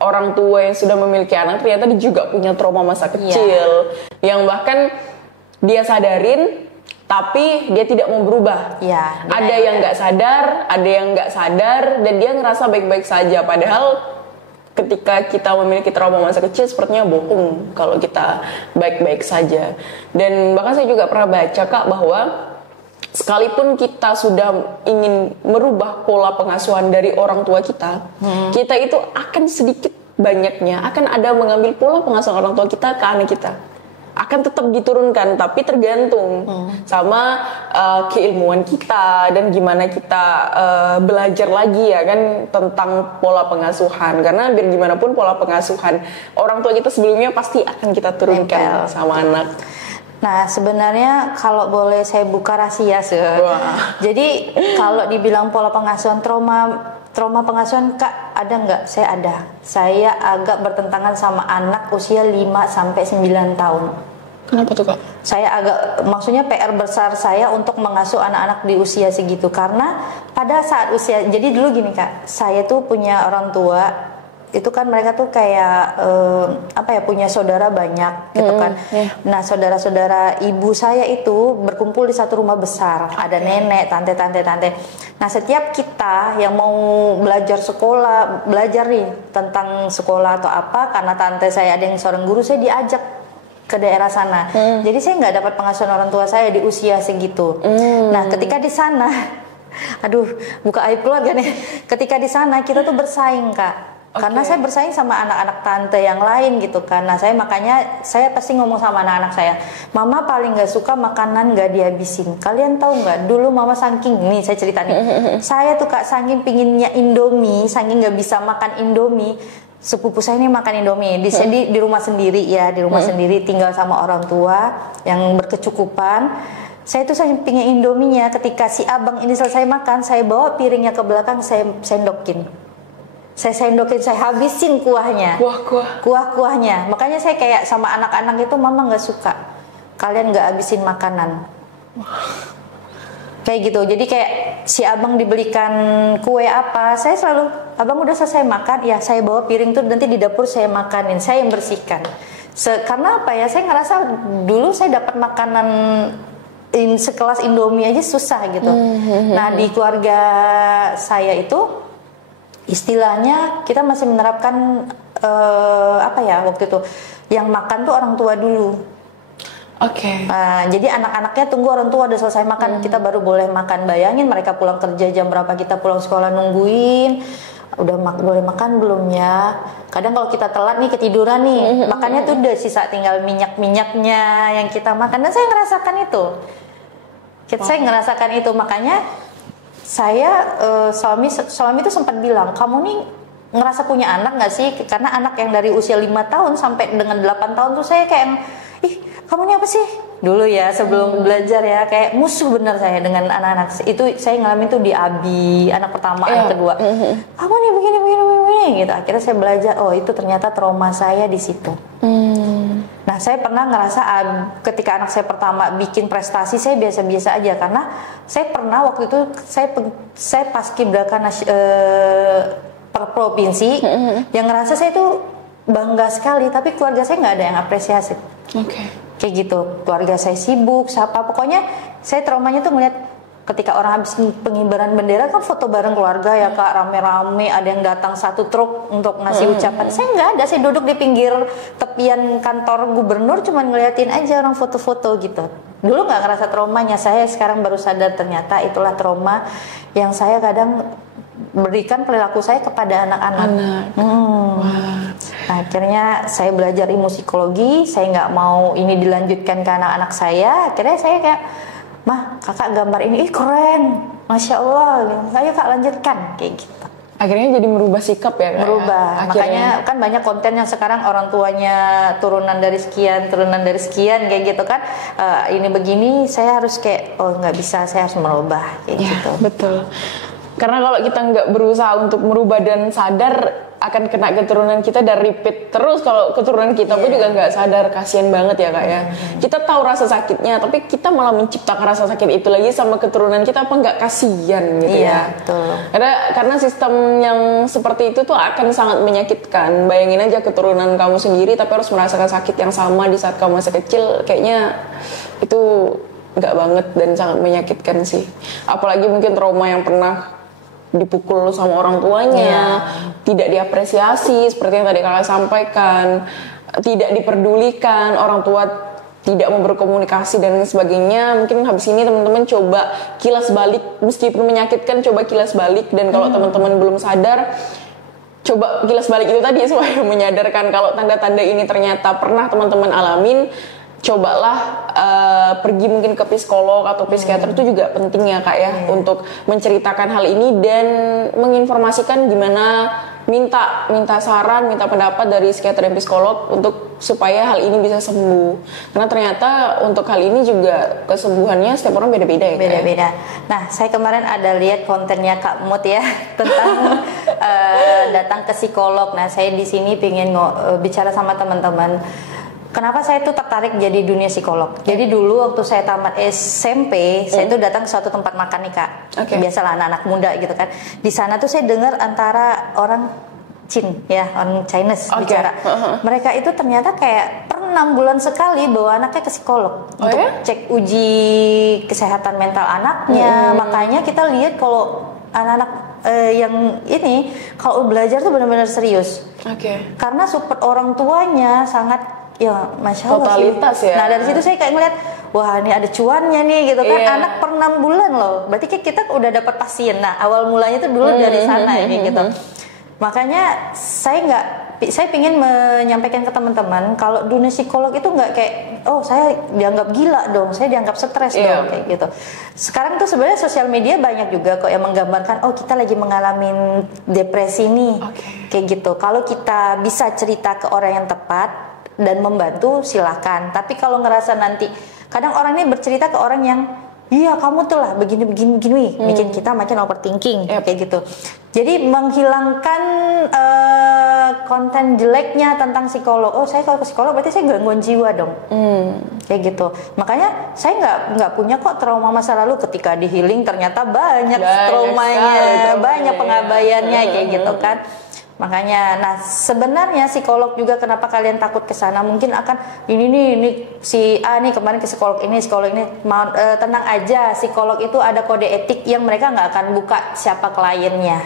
orang tua yang sudah memiliki anak ternyata dia juga punya trauma masa kecil yang bahkan dia sadarin tapi dia tidak mau berubah. Ada yang nggak sadar, ada yang nggak sadar dan dia ngerasa baik-baik saja padahal ketika kita memiliki trauma masa kecil sepertinya bohong kalau kita baik-baik saja. Dan bahkan saya juga pernah baca Kak bahwa sekalipun kita sudah ingin merubah pola pengasuhan dari orang tua kita, kita itu akan sedikit banyaknya akan ada mengambil pola pengasuhan orang tua kita ke anak kita. Akan tetap diturunkan, tapi tergantung sama keilmuan kita dan gimana kita belajar lagi ya kan tentang pola pengasuhan. Karena biar gimana pun pola pengasuhan orang tua kita sebelumnya pasti akan kita turunkan sama anak. Nah sebenarnya kalau boleh saya buka rahasia jadi kalau dibilang pola pengasuhan trauma pengasuhan Kak ada nggak? Saya ada. Saya agak bertentangan sama anak usia 5-9 tahun. Kenapa tuh Kak? Saya maksudnya PR besar saya untuk mengasuh anak-anak di usia segitu karena pada saat usia, jadi dulu gini Kak, saya tuh punya orang tua itu kan mereka tuh kayak punya saudara banyak gitu kan. Nah saudara-saudara ibu saya itu berkumpul di satu rumah besar, ada nenek, tante. Nah setiap kita yang mau belajar nih tentang sekolah atau apa, karena tante saya ada yang seorang guru, saya diajak ke daerah sana. Jadi saya nggak dapat pengasuhan orang tua saya di usia segitu. Nah ketika di sana, aduh buka aib keluarga nih. Ketika di sana kita tuh bersaing Kak. Karena saya bersaing sama anak-anak tante yang lain gitu kan. Nah makanya saya pasti ngomong sama anak-anak saya, mama paling gak suka makanan gak dihabisin. Kalian tahu gak, dulu mama saking, nih saya cerita nih, saya tuh Kak saking pinginnya Indomie, saking gak bisa makan Indomie, sepupu saya ini makan Indomie di rumah sendiri ya, di rumah sendiri tinggal sama orang tua yang berkecukupan. Saya tuh sampingnya Indominya, ketika si abang ini selesai makan, saya bawa piringnya ke belakang, saya sendokin. Saya habisin kuahnya. Kuahnya. Makanya saya kayak sama anak-anak itu, mama nggak suka kalian nggak habisin makanan. Kayak gitu. Jadi kayak si abang dibelikan kue apa, saya selalu, abang udah selesai makan, ya saya bawa piring tuh nanti di dapur saya makanin, saya yang bersihkan. Karena apa ya? Saya ngerasa dulu saya dapat makanan sekelas Indomie aja susah gitu. Nah di keluarga saya itu istilahnya kita masih menerapkan apa ya waktu itu, yang makan tuh orang tua dulu. Nah, jadi anak-anaknya tunggu orang tua udah selesai makan, kita baru boleh makan. Bayangin mereka pulang kerja jam berapa, kita pulang sekolah nungguin. Udah boleh makan belum ya? Kadang kalau kita telat nih, ketiduran nih, makannya tuh udah sisa tinggal minyak-minyaknya yang kita makan. Dan saya ngerasakan itu. Saya ngerasakan itu, makanya saya suami itu sempat bilang, kamu nih ngerasa punya anak nggak sih? Karena anak yang dari usia 5 tahun sampai dengan 8 tahun tuh saya kayak, ih kamu ini apa sih? Dulu ya sebelum belajar ya, kayak musuh bener saya dengan anak-anak. Itu saya ngalamin tuh di Abi, anak pertama, anak kedua. Kamu nih begini gitu. Akhirnya saya belajar, oh itu ternyata trauma saya di situ. Nah saya pernah ngerasa ketika anak saya pertama bikin prestasi, saya biasa-biasa aja, karena saya pernah waktu itu saya paskibraka per provinsi, yang ngerasa saya itu bangga sekali, tapi keluarga saya nggak ada yang apresiasi. Kayak gitu, keluarga saya sibuk, siapa, pokoknya saya traumanya tuh ngeliat ketika orang habis pengibaran bendera kan foto bareng keluarga ya Kak, rame-rame, ada yang datang satu truk untuk ngasih ucapan. Saya nggak ada, saya duduk di pinggir tepian kantor gubernur cuman ngeliatin aja orang foto-foto gitu. Dulu nggak ngerasa traumanya, saya sekarang baru sadar ternyata itulah trauma yang saya kadang berikan perilaku saya kepada anak-anak. Nah, akhirnya saya belajar ilmu psikologi, saya nggak mau ini dilanjutkan ke anak-anak saya. Akhirnya saya kayak, mah kakak gambar ini, ih keren, masya Allah, ayo kak lanjutkan, kayak gitu. Akhirnya jadi merubah sikap ya kak? Merubah, makanya kan banyak konten yang sekarang orang tuanya turunan dari sekian kayak gitu kan. Ini begini, saya harus kayak, oh nggak bisa, saya harus merubah kayak gitu. Betul. Karena kalau kita nggak berusaha untuk merubah dan sadar, akan kena keturunan kita dan repeat terus. Kalau keturunan kita pun juga nggak sadar, kasihan banget ya kak ya. Kita tahu rasa sakitnya, tapi kita malah menciptakan rasa sakit itu lagi sama keturunan kita, apa nggak kasihan gitu ya. Betul. Karena sistem yang seperti itu tuh akan sangat menyakitkan. Bayangin aja keturunan kamu sendiri tapi harus merasakan sakit yang sama di saat kamu masih kecil, kayaknya itu nggak banget dan sangat menyakitkan sih. Apalagi mungkin trauma yang pernah dipukul sama orang tuanya, tidak diapresiasi seperti yang tadi kakak sampaikan, tidak diperdulikan, orang tua tidak mau berkomunikasi dan sebagainya. Mungkin habis ini teman-teman coba kilas balik, meskipun menyakitkan, coba kilas balik. Dan kalau teman-teman belum sadar, coba kilas balik itu tadi supaya menyadarkan kalau tanda-tanda ini ternyata pernah teman-teman alamin. Cobalah pergi mungkin ke psikolog atau psikiater, itu juga penting ya kak ya, untuk menceritakan hal ini dan menginformasikan gimana, minta saran, minta pendapat dari psikiater dan psikolog untuk supaya hal ini bisa sembuh. Karena ternyata untuk hal ini juga kesembuhannya setiap orang beda-beda ya. Beda-beda. Nah, saya kemarin ada lihat kontennya Kak Mut ya tentang datang ke psikolog. Nah, saya di sini pengen bicara sama teman-teman. Kenapa saya tuh tertarik jadi dunia psikolog? Jadi dulu waktu saya tamat SMP, saya tuh datang ke suatu tempat makan nih kak. Biasalah anak-anak muda gitu kan. Di sana tuh saya dengar antara orang orang Chinese bicara. Mereka itu ternyata kayak per 6 bulan sekali bawa anaknya ke psikolog untuk cek uji kesehatan mental anaknya. Makanya kita lihat kalau anak-anak yang ini kalau belajar tuh benar-benar serius. Karena support orang tuanya sangat. Ya, masya Allah. Totalitas sih. ya. Nah dari situ saya kayak ngeliat, wah ini ada cuannya nih gitu kan. Anak per 6 bulan loh. Berarti kita udah dapat pasien. Nah awal mulanya tuh dulu dari sana ini gitu. Makanya saya pingin menyampaikan ke teman-teman kalau dunia psikolog itu nggak kayak, oh saya dianggap gila dong, saya dianggap stres dong kayak gitu. Sekarang tuh sebenarnya sosial media banyak juga kok yang menggambarkan, oh kita lagi mengalami depresi nih, kayak gitu. Kalau kita bisa cerita ke orang yang tepat dan membantu, silakan. Tapi kalau ngerasa nanti Kadang orang ini bercerita ke orang yang, iya kamu tuh lah begini, bikin kita makin overthinking kayak gitu. Jadi menghilangkan konten jeleknya tentang psikolog. Oh, saya kalau ke psikolog berarti saya gangguan jiwa dong. Kayak gitu. Makanya saya nggak punya kok trauma masa lalu. Ketika di healing ternyata banyak traumanya, banyak pengabaiannya kayak gitu kan. Makanya, nah sebenarnya psikolog juga kenapa kalian takut ke sana? Mungkin akan ini si A nih kemarin ke psikolog ini, tenang aja, psikolog itu ada kode etik yang mereka nggak akan buka siapa kliennya.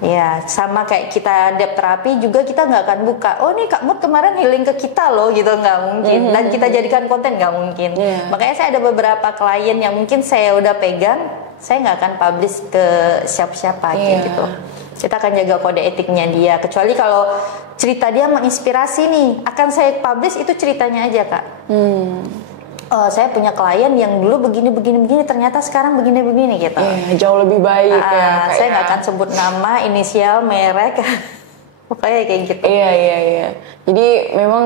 Ya, sama kayak kita dep terapi juga kita nggak akan buka. Oh nih Kak Mut kemarin healing ke kita loh gitu, nggak mungkin. Dan kita jadikan konten nggak mungkin. Makanya saya ada beberapa klien yang mungkin saya udah pegang, saya nggak akan publish ke siapa-siapa kayak gitu. Kita akan jaga kode etiknya dia. Kecuali kalau cerita dia menginspirasi nih, akan saya publish itu ceritanya aja Kak. Saya punya klien yang dulu begini, ternyata sekarang begini gitu. Jauh lebih baik ya. Saya nggak akan sebut nama, inisial, merek, pokoknya kayak gitu. Iya. Jadi memang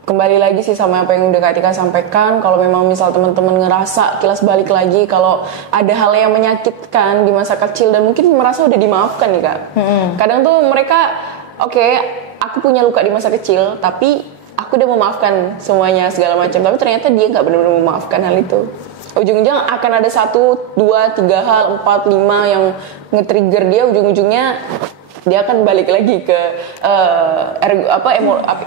kembali lagi sih sama apa yang udah Kak Tika sampaikan. Kalau memang misal teman-teman ngerasa kilas balik lagi kalau ada hal yang menyakitkan di masa kecil dan mungkin merasa udah dimaafkan nih Kak. Kadang tuh mereka aku punya luka di masa kecil tapi aku udah memaafkan semuanya segala macam, tapi ternyata dia nggak benar-benar memaafkan hal itu. Ujung-ujungnya akan ada 1, 2, 3 hal, 4, 5 yang nge-trigger dia, ujung-ujungnya dia akan balik lagi ke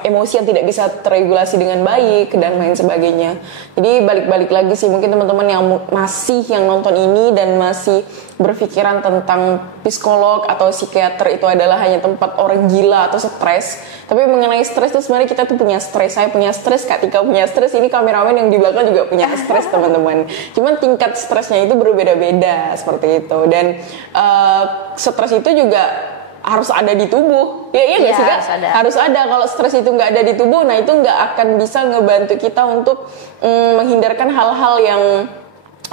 emosi yang tidak bisa terregulasi dengan baik dan lain sebagainya. Jadi balik lagi sih, mungkin teman-teman yang masih yang nonton ini dan masih berpikiran tentang psikolog atau psikiater itu adalah hanya tempat orang gila atau stres. Tapi mengenai stres itu sebenarnya kita tuh punya stres. Saya punya stres, Kak Tika punya stres, ini kameramen yang di belakang juga punya stres teman-teman. Cuman tingkat stresnya itu berbeda-beda seperti itu. Dan stres itu juga harus ada di tubuh, ya nggak sih Kak? Harus ada. Kalau stres itu nggak ada di tubuh, nah itu nggak akan bisa ngebantu kita untuk menghindarkan hal-hal yang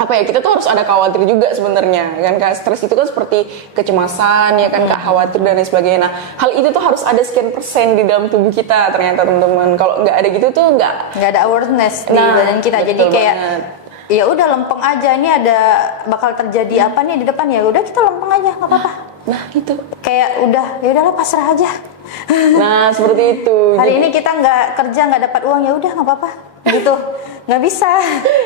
kita tuh harus ada khawatir juga sebenarnya kan Kak. Stres itu kan seperti kecemasan ya kan Kak, khawatir dan lain sebagainya. Nah hal itu tuh harus ada sekian persen di dalam tubuh kita ternyata teman-teman. Kalau nggak ada gitu tuh nggak ada awareness di badan kita. Jadi kayak ya udah lempeng aja, ini ada bakal terjadi apa nih di depan, ya udah kita lempeng aja nggak apa-apa. Nah gitu, kayak udah ya udahlah pasrah aja. Nah seperti itu. Hari ini kita nggak kerja, nggak dapat uang, ya udah nggak apa-apa gitu. Nggak bisa.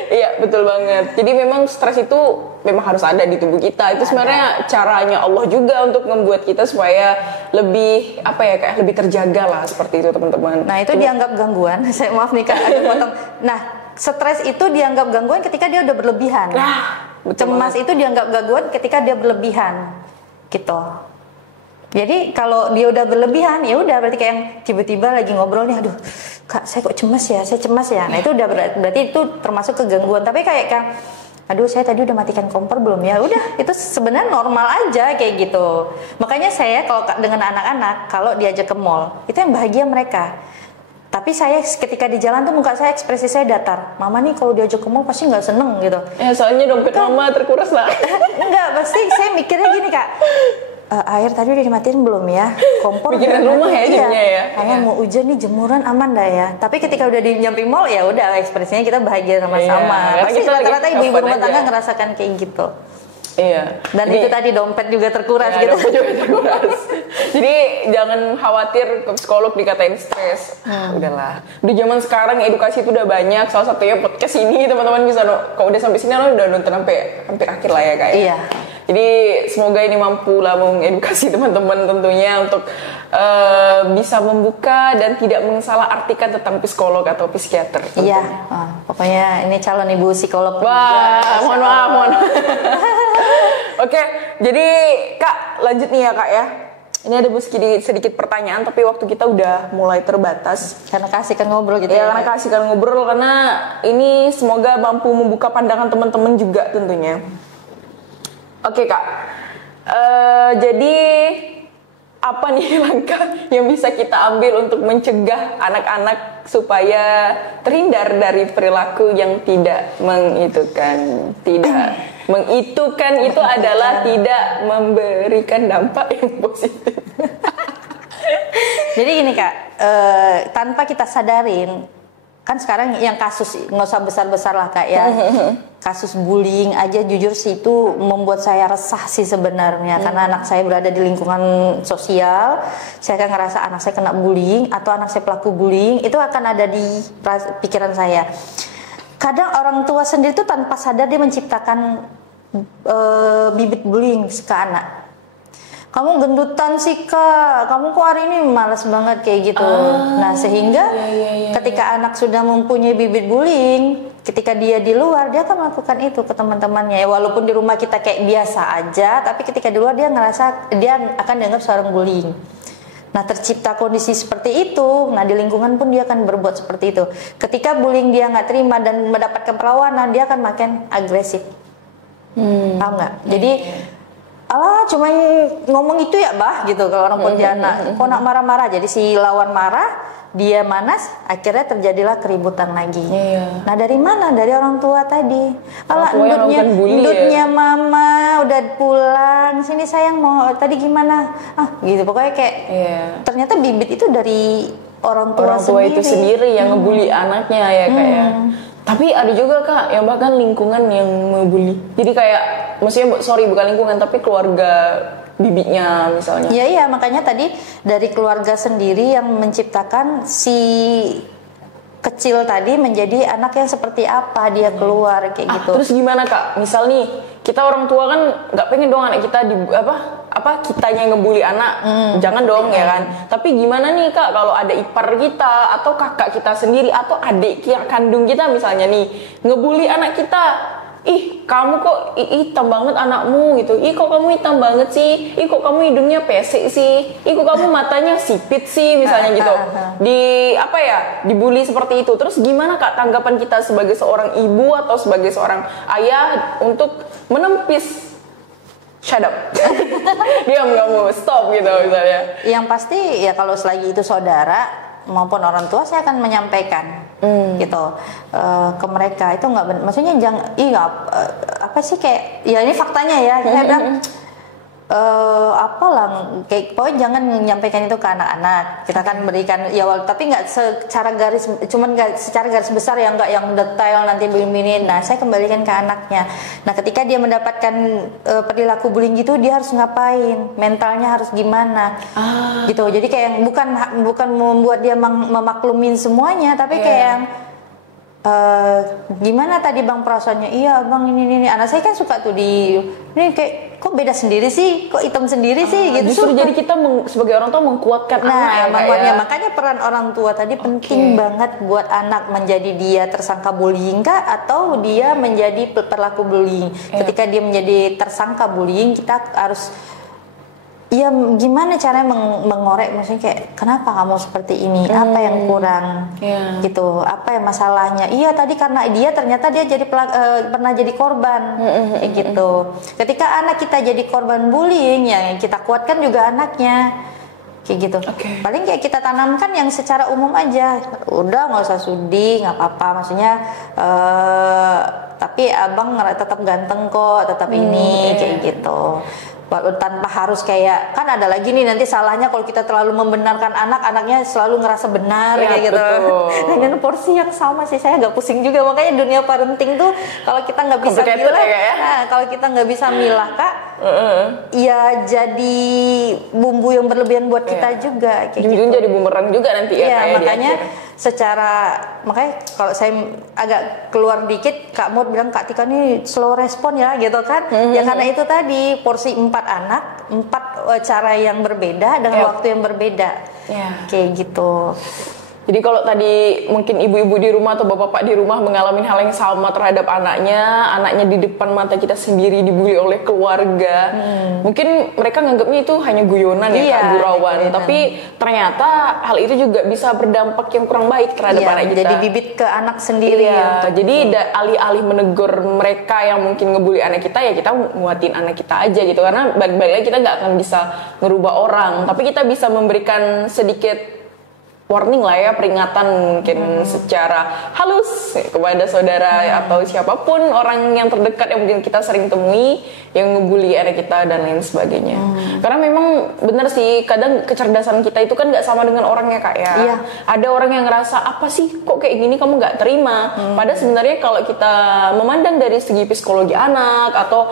Iya betul banget. Jadi memang stres itu memang harus ada di tubuh kita. Itu sebenarnya caranya Allah juga untuk membuat kita supaya lebih kayak lebih terjaga lah, seperti itu teman-teman. Nah itu dianggap gangguan. Saya maaf nih Kak, ada potong. Nah stres itu dianggap gangguan ketika dia udah berlebihan. Cemas itu dianggap gangguan ketika dia berlebihan. Gitu. Jadi kalau dia udah berlebihan, ya udah berarti kayak yang tiba-tiba lagi ngobrol nih, aduh Kak saya kok cemas ya, Nah itu udah berarti itu termasuk kegangguan. Tapi kayak kan, aduh saya tadi udah matikan kompor belum ya, udah itu sebenarnya normal aja kayak gitu. Makanya saya kalau dengan anak-anak kalau diajak ke mall, itu yang bahagia mereka. Tapi saya ketika di jalan tuh muka saya, ekspresi saya datar. Mama nih kalau diajak ke mall pasti nggak seneng gitu. Ya soalnya dompet mama terkuras lah. Enggak, pasti saya mikirnya gini Kak. Air tadi udah dimatiin belum ya? Kompor pikiran rumah ya jadinya ya. Karena mau hujan nih, jemuran aman dah ya. Tapi ketika udah di nyampe mall ya udah ekspresinya kita bahagia sama-sama. Pasti rata-rata ibu-ibu rumah tangga ngerasakan kayak gitu. Iya. Dan jadi, itu tadi dompet juga terkuras gitu. Dompet juga terkuras. Jadi jangan khawatir ke psikolog dikatain stres. Udahlah. Di zaman sekarang edukasi itu udah banyak. Salah satunya podcast ini, teman-teman bisa kalau udah sampai sini lo udah nonton sampai hampir akhir lah ya Kak. Iya. Jadi semoga ini mampu lah mengedukasi teman-teman tentunya untuk bisa membuka dan tidak mengesalahartikan tentang psikolog atau psikiater. Iya. Pokoknya ini calon ibu psikolog. Wah, mohon maaf. Oke, jadi Kak lanjut nih ya Kak ya. Ini ada sedikit pertanyaan, tapi waktu kita udah mulai terbatas. Karena kasihkan ngobrol gitu ya. Karena kasihkan ngobrol, karena ini semoga mampu membuka pandangan teman-teman juga tentunya. Oke Kak, jadi apa nih langkah yang bisa kita ambil untuk mencegah anak-anak supaya terhindar dari perilaku yang tidak mengitukan itu adalah tidak memberikan dampak yang positif. Jadi gini Kak, tanpa kita sadarin kan sekarang yang kasus nggak usah besar-besar lah Kak ya, kasus bullying aja jujur sih itu membuat saya resah sih sebenarnya, karena anak saya berada di lingkungan sosial, saya akan ngerasa anak saya kena bullying atau anak saya pelaku bullying, itu akan ada di pikiran saya. Kadang orang tua sendiri tuh tanpa sadar dia menciptakan bibit bullying ke anak. Kamu gendutan sih Kak, kamu kok hari ini malas banget kayak gitu. Nah sehingga ketika anak sudah mempunyai bibit bullying, ketika dia di luar dia akan melakukan itu ke teman-temannya. Walaupun di rumah kita kayak biasa aja, tapi ketika di luar dia ngerasa dia akan dianggap seorang bullying. Nah tercipta kondisi seperti itu, nah di lingkungan pun dia akan berbuat seperti itu. Ketika bullying dia nggak terima dan mendapatkan perlawanan, dia akan makin agresif. Paham nggak? Jadi alah cuma ngomong itu ya bah gitu kalau orang Pontianak. Kok nak marah-marah, jadi si lawan marah, dia manas, akhirnya terjadilah keributan lagi. Nah dari mana? Dari orang tua tadi. Alah endutnya mama udah pulang, sini sayang mau tadi gimana? Gitu pokoknya kayak ternyata bibit itu dari orang tua itu sendiri yang ngebully anaknya ya kayak. Tapi ada juga Kak yang bahkan lingkungan yang ngebully. Jadi kayak maksudnya bukan lingkungan tapi keluarga bibitnya misalnya. Iya makanya tadi dari keluarga sendiri yang menciptakan si kecil tadi menjadi anak yang seperti apa dia keluar kayak gitu. Terus gimana Kak? Misal nih kita orang tua kan nggak pengen dong anak kita di kitanya ngebully anak, jangan dong ya kan. Tapi gimana nih Kak kalau ada ipar kita atau kakak kita sendiri atau adik kandung kita misalnya nih ngebully anak kita. Ih kamu kok hitam banget anakmu gitu. Ih kok kamu hitam banget sih. Ih kok kamu hidungnya pesek sih. Ih kok kamu matanya sipit sih misalnya gitu. Dibully seperti itu. Terus gimana Kak tanggapan kita sebagai seorang ibu atau sebagai seorang ayah untuk menepis shut up. Diam kamu, stop gitu misalnya. Yang pasti ya kalau selagi itu saudara maupun orang tua saya akan menyampaikan gitu ke mereka, itu nggak maksudnya jangan apa sih kayak ya ini faktanya ya saya bilang kayak pokoknya jangan menyampaikan itu ke anak-anak. Kita akan berikan tapi nggak secara garis besar ya, nggak yang detail nanti begini. Nah saya kembalikan ke anaknya. Nah ketika dia mendapatkan perilaku bullying gitu, dia harus ngapain, mentalnya harus gimana gitu. Jadi kayak bukan membuat dia memaklumin semuanya, tapi kayak yang gimana tadi bang perasaannya, iya bang ini anak saya kan suka tuh ini kayak kok beda sendiri sih, kok hitam sendiri sih gitu. Justru jadi kita sebagai orang tua menguatkan anak makanya peran orang tua tadi penting banget buat anak menjadi dia tersangka bullying kah atau dia menjadi pelaku bullying. Ketika dia menjadi tersangka bullying, kita harus gimana caranya mengorek, maksudnya kayak kenapa kamu seperti ini, apa yang kurang gitu, apa yang masalahnya. Tadi karena ternyata dia jadi pernah jadi korban kayak gitu. Ketika anak kita jadi korban bullying, ya kita kuatkan juga anaknya kayak gitu. Paling kayak kita tanamkan yang secara umum aja, udah nggak usah sudi, nggak apa-apa, maksudnya tapi abang tetap ganteng kok, tetap ini kayak gitu. Tanpa harus kayak, kan ada lagi nih nanti salahnya kalau kita terlalu membenarkan anaknya selalu ngerasa benar kayak gitu. Dengan porsi yang sama sih, saya agak pusing juga. Makanya dunia parenting tuh kalau kita nggak bisa milah, kalau kita nggak bisa milah Kak, ya jadi bumbu yang berlebihan buat kita juga kayak gitu. Jadi bumerang juga nanti ya. Makanya makanya kalau saya agak keluar dikit, Kak Mut bilang Kak Tika nih slow respon ya gitu kan. Ya karena itu tadi porsi 4 anak, 4 cara yang berbeda dengan waktu yang berbeda kayak gitu. Jadi kalau tadi mungkin ibu-ibu di rumah atau bapak-bapak di rumah mengalami hal yang sama terhadap anaknya di depan mata kita sendiri dibully oleh keluarga, mungkin mereka nganggapnya itu hanya guyonan gurauan, tapi ternyata hal itu juga bisa berdampak yang kurang baik terhadap anak kita. Jadi bibit ke anak sendiri. Jadi alih-alih menegur mereka yang mungkin ngebully anak kita, ya kita nguatin anak kita aja gitu, karena balik-balik lagi kita nggak akan bisa ngerubah orang, tapi kita bisa memberikan sedikit warning lah ya, peringatan mungkin secara halus kepada saudara atau siapapun orang yang terdekat yang mungkin kita sering temui yang ngebully anak kita dan lain sebagainya. Karena memang benar sih, kadang kecerdasan kita itu kan nggak sama dengan orangnya Kak ya. Iya. Ada orang yang ngerasa apa sih kok kayak gini kamu nggak terima. Padahal sebenarnya kalau kita memandang dari segi psikologi anak atau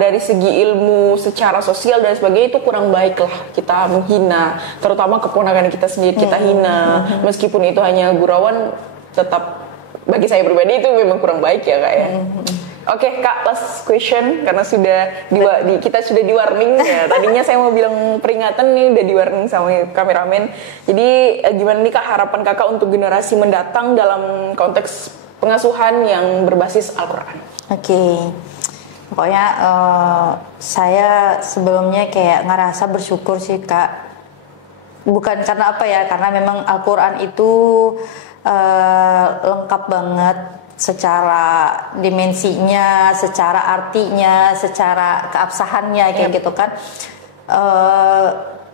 dari segi ilmu secara sosial dan sebagainya, itu kurang baik lah kita menghina, terutama keponakan kita sendiri kita hina, meskipun itu hanya gurauan, tetap bagi saya pribadi itu memang kurang baik ya Kak ya. Oke Kak, last question karena kita sudah di warning ya. Tadinya saya mau bilang peringatan nih, udah di warning sama kameramen. Jadi gimana nih Kak harapan Kakak untuk generasi mendatang dalam konteks pengasuhan yang berbasis Al-Quran? Oke. Pokoknya saya sebelumnya kayak ngerasa bersyukur sih Kak. Bukan karena apa ya, karena memang Al-Quran itu lengkap banget secara dimensinya, secara artinya, secara keabsahannya kayak gitu kan.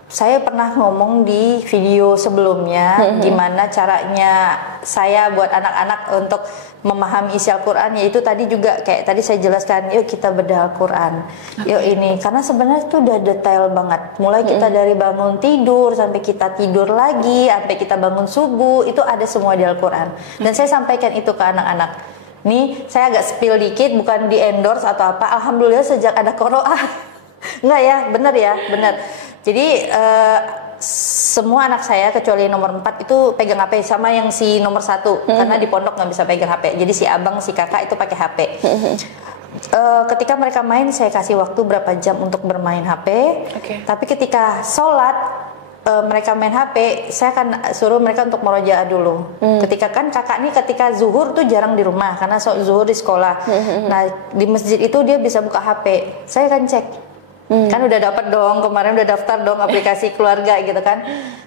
Saya pernah ngomong di video sebelumnya gimana caranya saya buat anak-anak untuk memahami isi Al-Quran, yaitu tadi juga kayak tadi saya jelaskan, yuk kita bedah Al-Quran, yuk ini, karena sebenarnya itu udah detail banget, mulai kita dari bangun tidur sampai kita tidur lagi, sampai kita bangun subuh, itu ada semua di Al-Quran. Dan saya sampaikan itu ke anak-anak. Nih saya agak spill dikit, bukan di endorse atau apa, alhamdulillah sejak ada Qur'an enggak ya, bener ya, bener. Jadi semua anak saya kecuali nomor 4 itu pegang HP, sama yang si nomor 1 karena di pondok nggak bisa pegang HP. Jadi si abang, si kakak itu pakai HP. Ketika mereka main, saya kasih waktu berapa jam untuk bermain HP. Tapi ketika sholat mereka main HP, saya akan suruh mereka untuk murojaah dulu. Ketika kan kakak nih ketika zuhur tuh jarang di rumah karena zuhur di sekolah. Nah di masjid itu dia bisa buka HP. Saya akan cek. Kan udah dapat dong, kemarin udah daftar dong aplikasi keluarga gitu kan.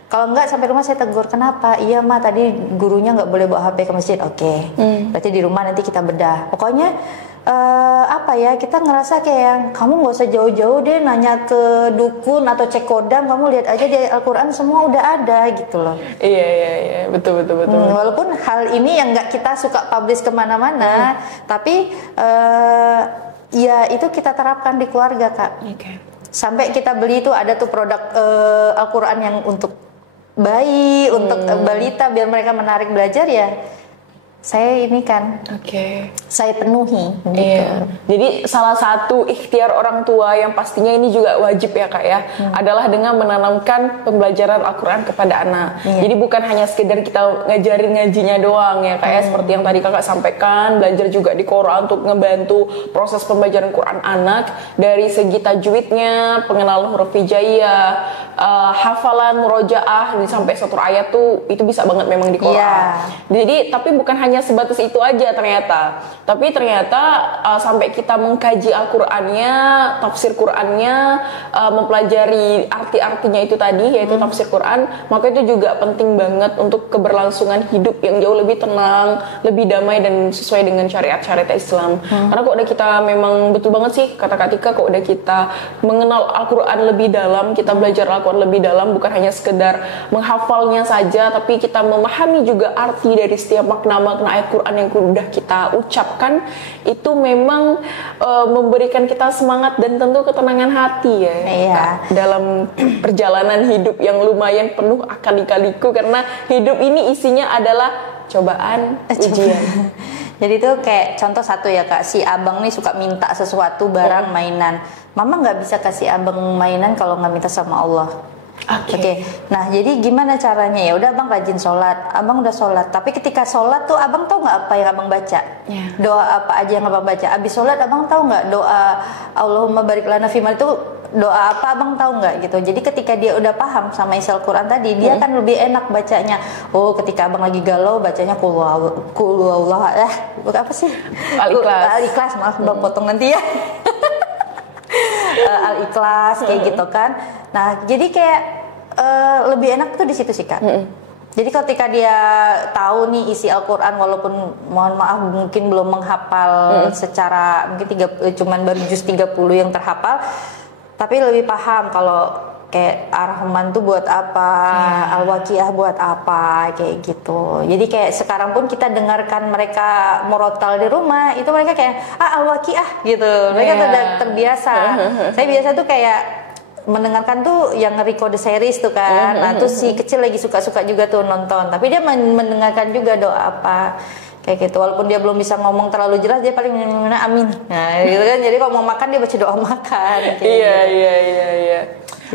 Kalau enggak sampai rumah saya tegur, kenapa? Iya mah tadi gurunya nggak boleh bawa HP ke masjid. Oke. Berarti di rumah nanti kita bedah. Pokoknya apa ya, kita ngerasa kayak yang kamu nggak usah jauh-jauh deh nanya ke dukun atau cek kodam, kamu lihat aja di Al-Quran semua udah ada gitu loh. Iya betul. Walaupun hal ini yang nggak kita suka publish kemana-mana, tapi ya itu kita terapkan di keluarga Kak. Sampai kita beli itu ada tuh produk Al-Quran yang untuk bayi, untuk balita biar mereka menarik belajar ya. Saya ini kan, saya penuhi. Gitu. Jadi salah satu ikhtiar orang tua yang pastinya ini juga wajib ya Kak ya, adalah dengan menanamkan pembelajaran Al-Quran kepada anak. Jadi bukan hanya sekedar kita ngajarin ngajinya doang ya Kak ya, seperti yang tadi Kakak sampaikan, belajar juga di Quran untuk ngebantu proses pembelajaran Quran anak dari segi tajwidnya, pengenalan huruf hijaiyah, hafalan murojaah sampai satu ayat tuh itu bisa banget memang di Quran. Jadi tapi bukan hanya sebatas itu aja ternyata, tapi ternyata sampai kita mengkaji Al-Qur'annya, tafsir Qur'annya, mempelajari arti-artinya itu tadi, yaitu tafsir Qur'an, maka itu juga penting banget untuk keberlangsungan hidup yang jauh lebih tenang, lebih damai dan sesuai dengan syariat-syariat Islam. Karena kok udah kita memang betul banget sih kata Kak Tika, kok udah kita mengenal Al-Qur'an lebih dalam, kita belajar Al-Qur'an lebih dalam, bukan hanya sekedar menghafalnya saja, tapi kita memahami juga arti dari setiap makna ayat Quran yang sudah kita ucapkan, itu memang memberikan kita semangat dan tentu ketenangan hati ya dalam perjalanan hidup yang lumayan penuh akan lika-liku, karena hidup ini isinya adalah cobaan, ujian. Jadi itu kayak contoh satu ya Kak, si abang nih suka minta sesuatu barang mainan, mama nggak bisa kasih abang mainan kalau nggak minta sama Allah. Oke. Nah, jadi gimana caranya? Ya udah abang rajin sholat, abang udah sholat. Tapi ketika sholat tuh abang tahu nggak apa yang abang baca? Doa apa aja yang abang baca? Abis sholat abang tahu nggak doa Allahumma barik lana fima itu doa apa abang tahu nggak gitu? Jadi ketika dia udah paham sama isi Al-Quran tadi, dia kan lebih enak bacanya. Oh, ketika abang lagi galau bacanya qul huwallahu bukan apa sih? Al-Ikhlas, maaf bang potong nanti ya. Al-Ikhlas kayak gitu kan. Nah, jadi kayak lebih enak tuh di situ sih Kak. Jadi ketika dia tahu nih isi Al-Quran, walaupun mohon maaf mungkin belum menghafal secara mungkin cuman baru juz 30 yang terhafal, tapi lebih paham kalau kayak Ar-Rahman tuh buat apa, Al-Waqiah buat apa, kayak gitu. Jadi kayak sekarang pun kita dengarkan mereka murotal di rumah, itu mereka kayak Al-Waqiah gitu. Mereka udah terbiasa. Saya biasa tuh kayak mendengarkan tuh yang record series tuh kan. Nah, terus si kecil lagi suka-suka juga tuh nonton. Tapi dia mendengarkan juga doa apa. Kayak gitu, walaupun dia belum bisa ngomong terlalu jelas, dia paling amin. Nah, gitu kan. Jadi kalau mau makan dia baca doa makan. Iya.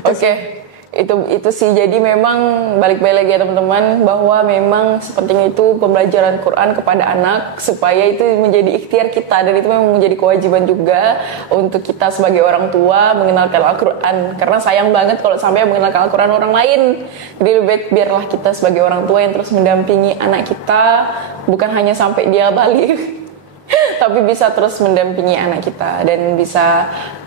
Oke. Itu sih, jadi memang balik-balik lagi ya teman-teman, bahwa memang sepenting itu pembelajaran Quran kepada anak, supaya itu menjadi ikhtiar kita, dan itu memang menjadi kewajiban juga untuk kita sebagai orang tua mengenalkan Al-Quran, karena sayang banget kalau sampai mengenalkan Al-Quran orang lain. Jadi lebih baik biarlah kita sebagai orang tua yang terus mendampingi anak kita, bukan hanya sampai dia balik tapi bisa terus mendampingi anak kita dan bisa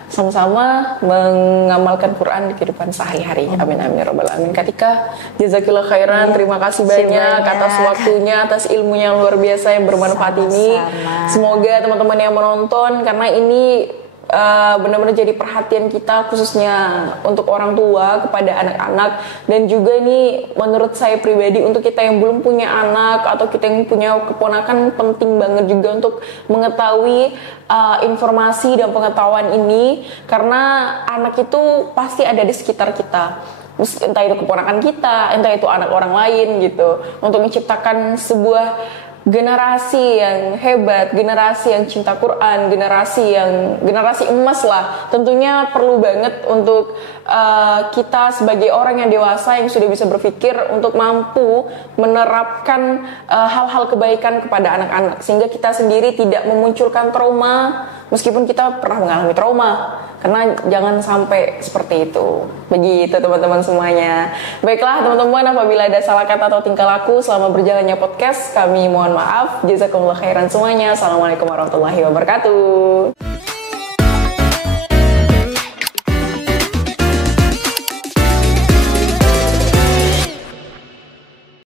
sama-sama mengamalkan Quran di kehidupan sehari-hari. Amin amin ya rabbal alamin. Katika, jazakillah khairan, terima kasih banyak atas waktunya, atas ilmunya yang luar biasa yang bermanfaat ini. Semoga teman-teman yang menonton, karena ini benar-benar jadi perhatian kita khususnya untuk orang tua kepada anak-anak, dan juga ini menurut saya pribadi untuk kita yang belum punya anak atau kita yang punya keponakan, penting banget juga untuk mengetahui informasi dan pengetahuan ini, karena anak itu pasti ada di sekitar kita, entah itu keponakan kita, entah itu anak orang lain gitu, untuk menciptakan sebuah generasi yang hebat, generasi yang cinta Quran, generasi emas lah. Tentunya perlu banget untuk kita sebagai orang yang dewasa yang sudah bisa berpikir untuk mampu menerapkan hal-hal kebaikan kepada anak-anak, sehingga kita sendiri tidak memunculkan trauma meskipun kita pernah mengalami trauma. Karena jangan sampai seperti itu. Begitu teman-teman semuanya. Baiklah teman-teman, apabila ada salah kata atau tingkah laku selama berjalannya podcast, kami mohon maaf. Jazakumullah khairan semuanya. Assalamualaikum warahmatullahi wabarakatuh.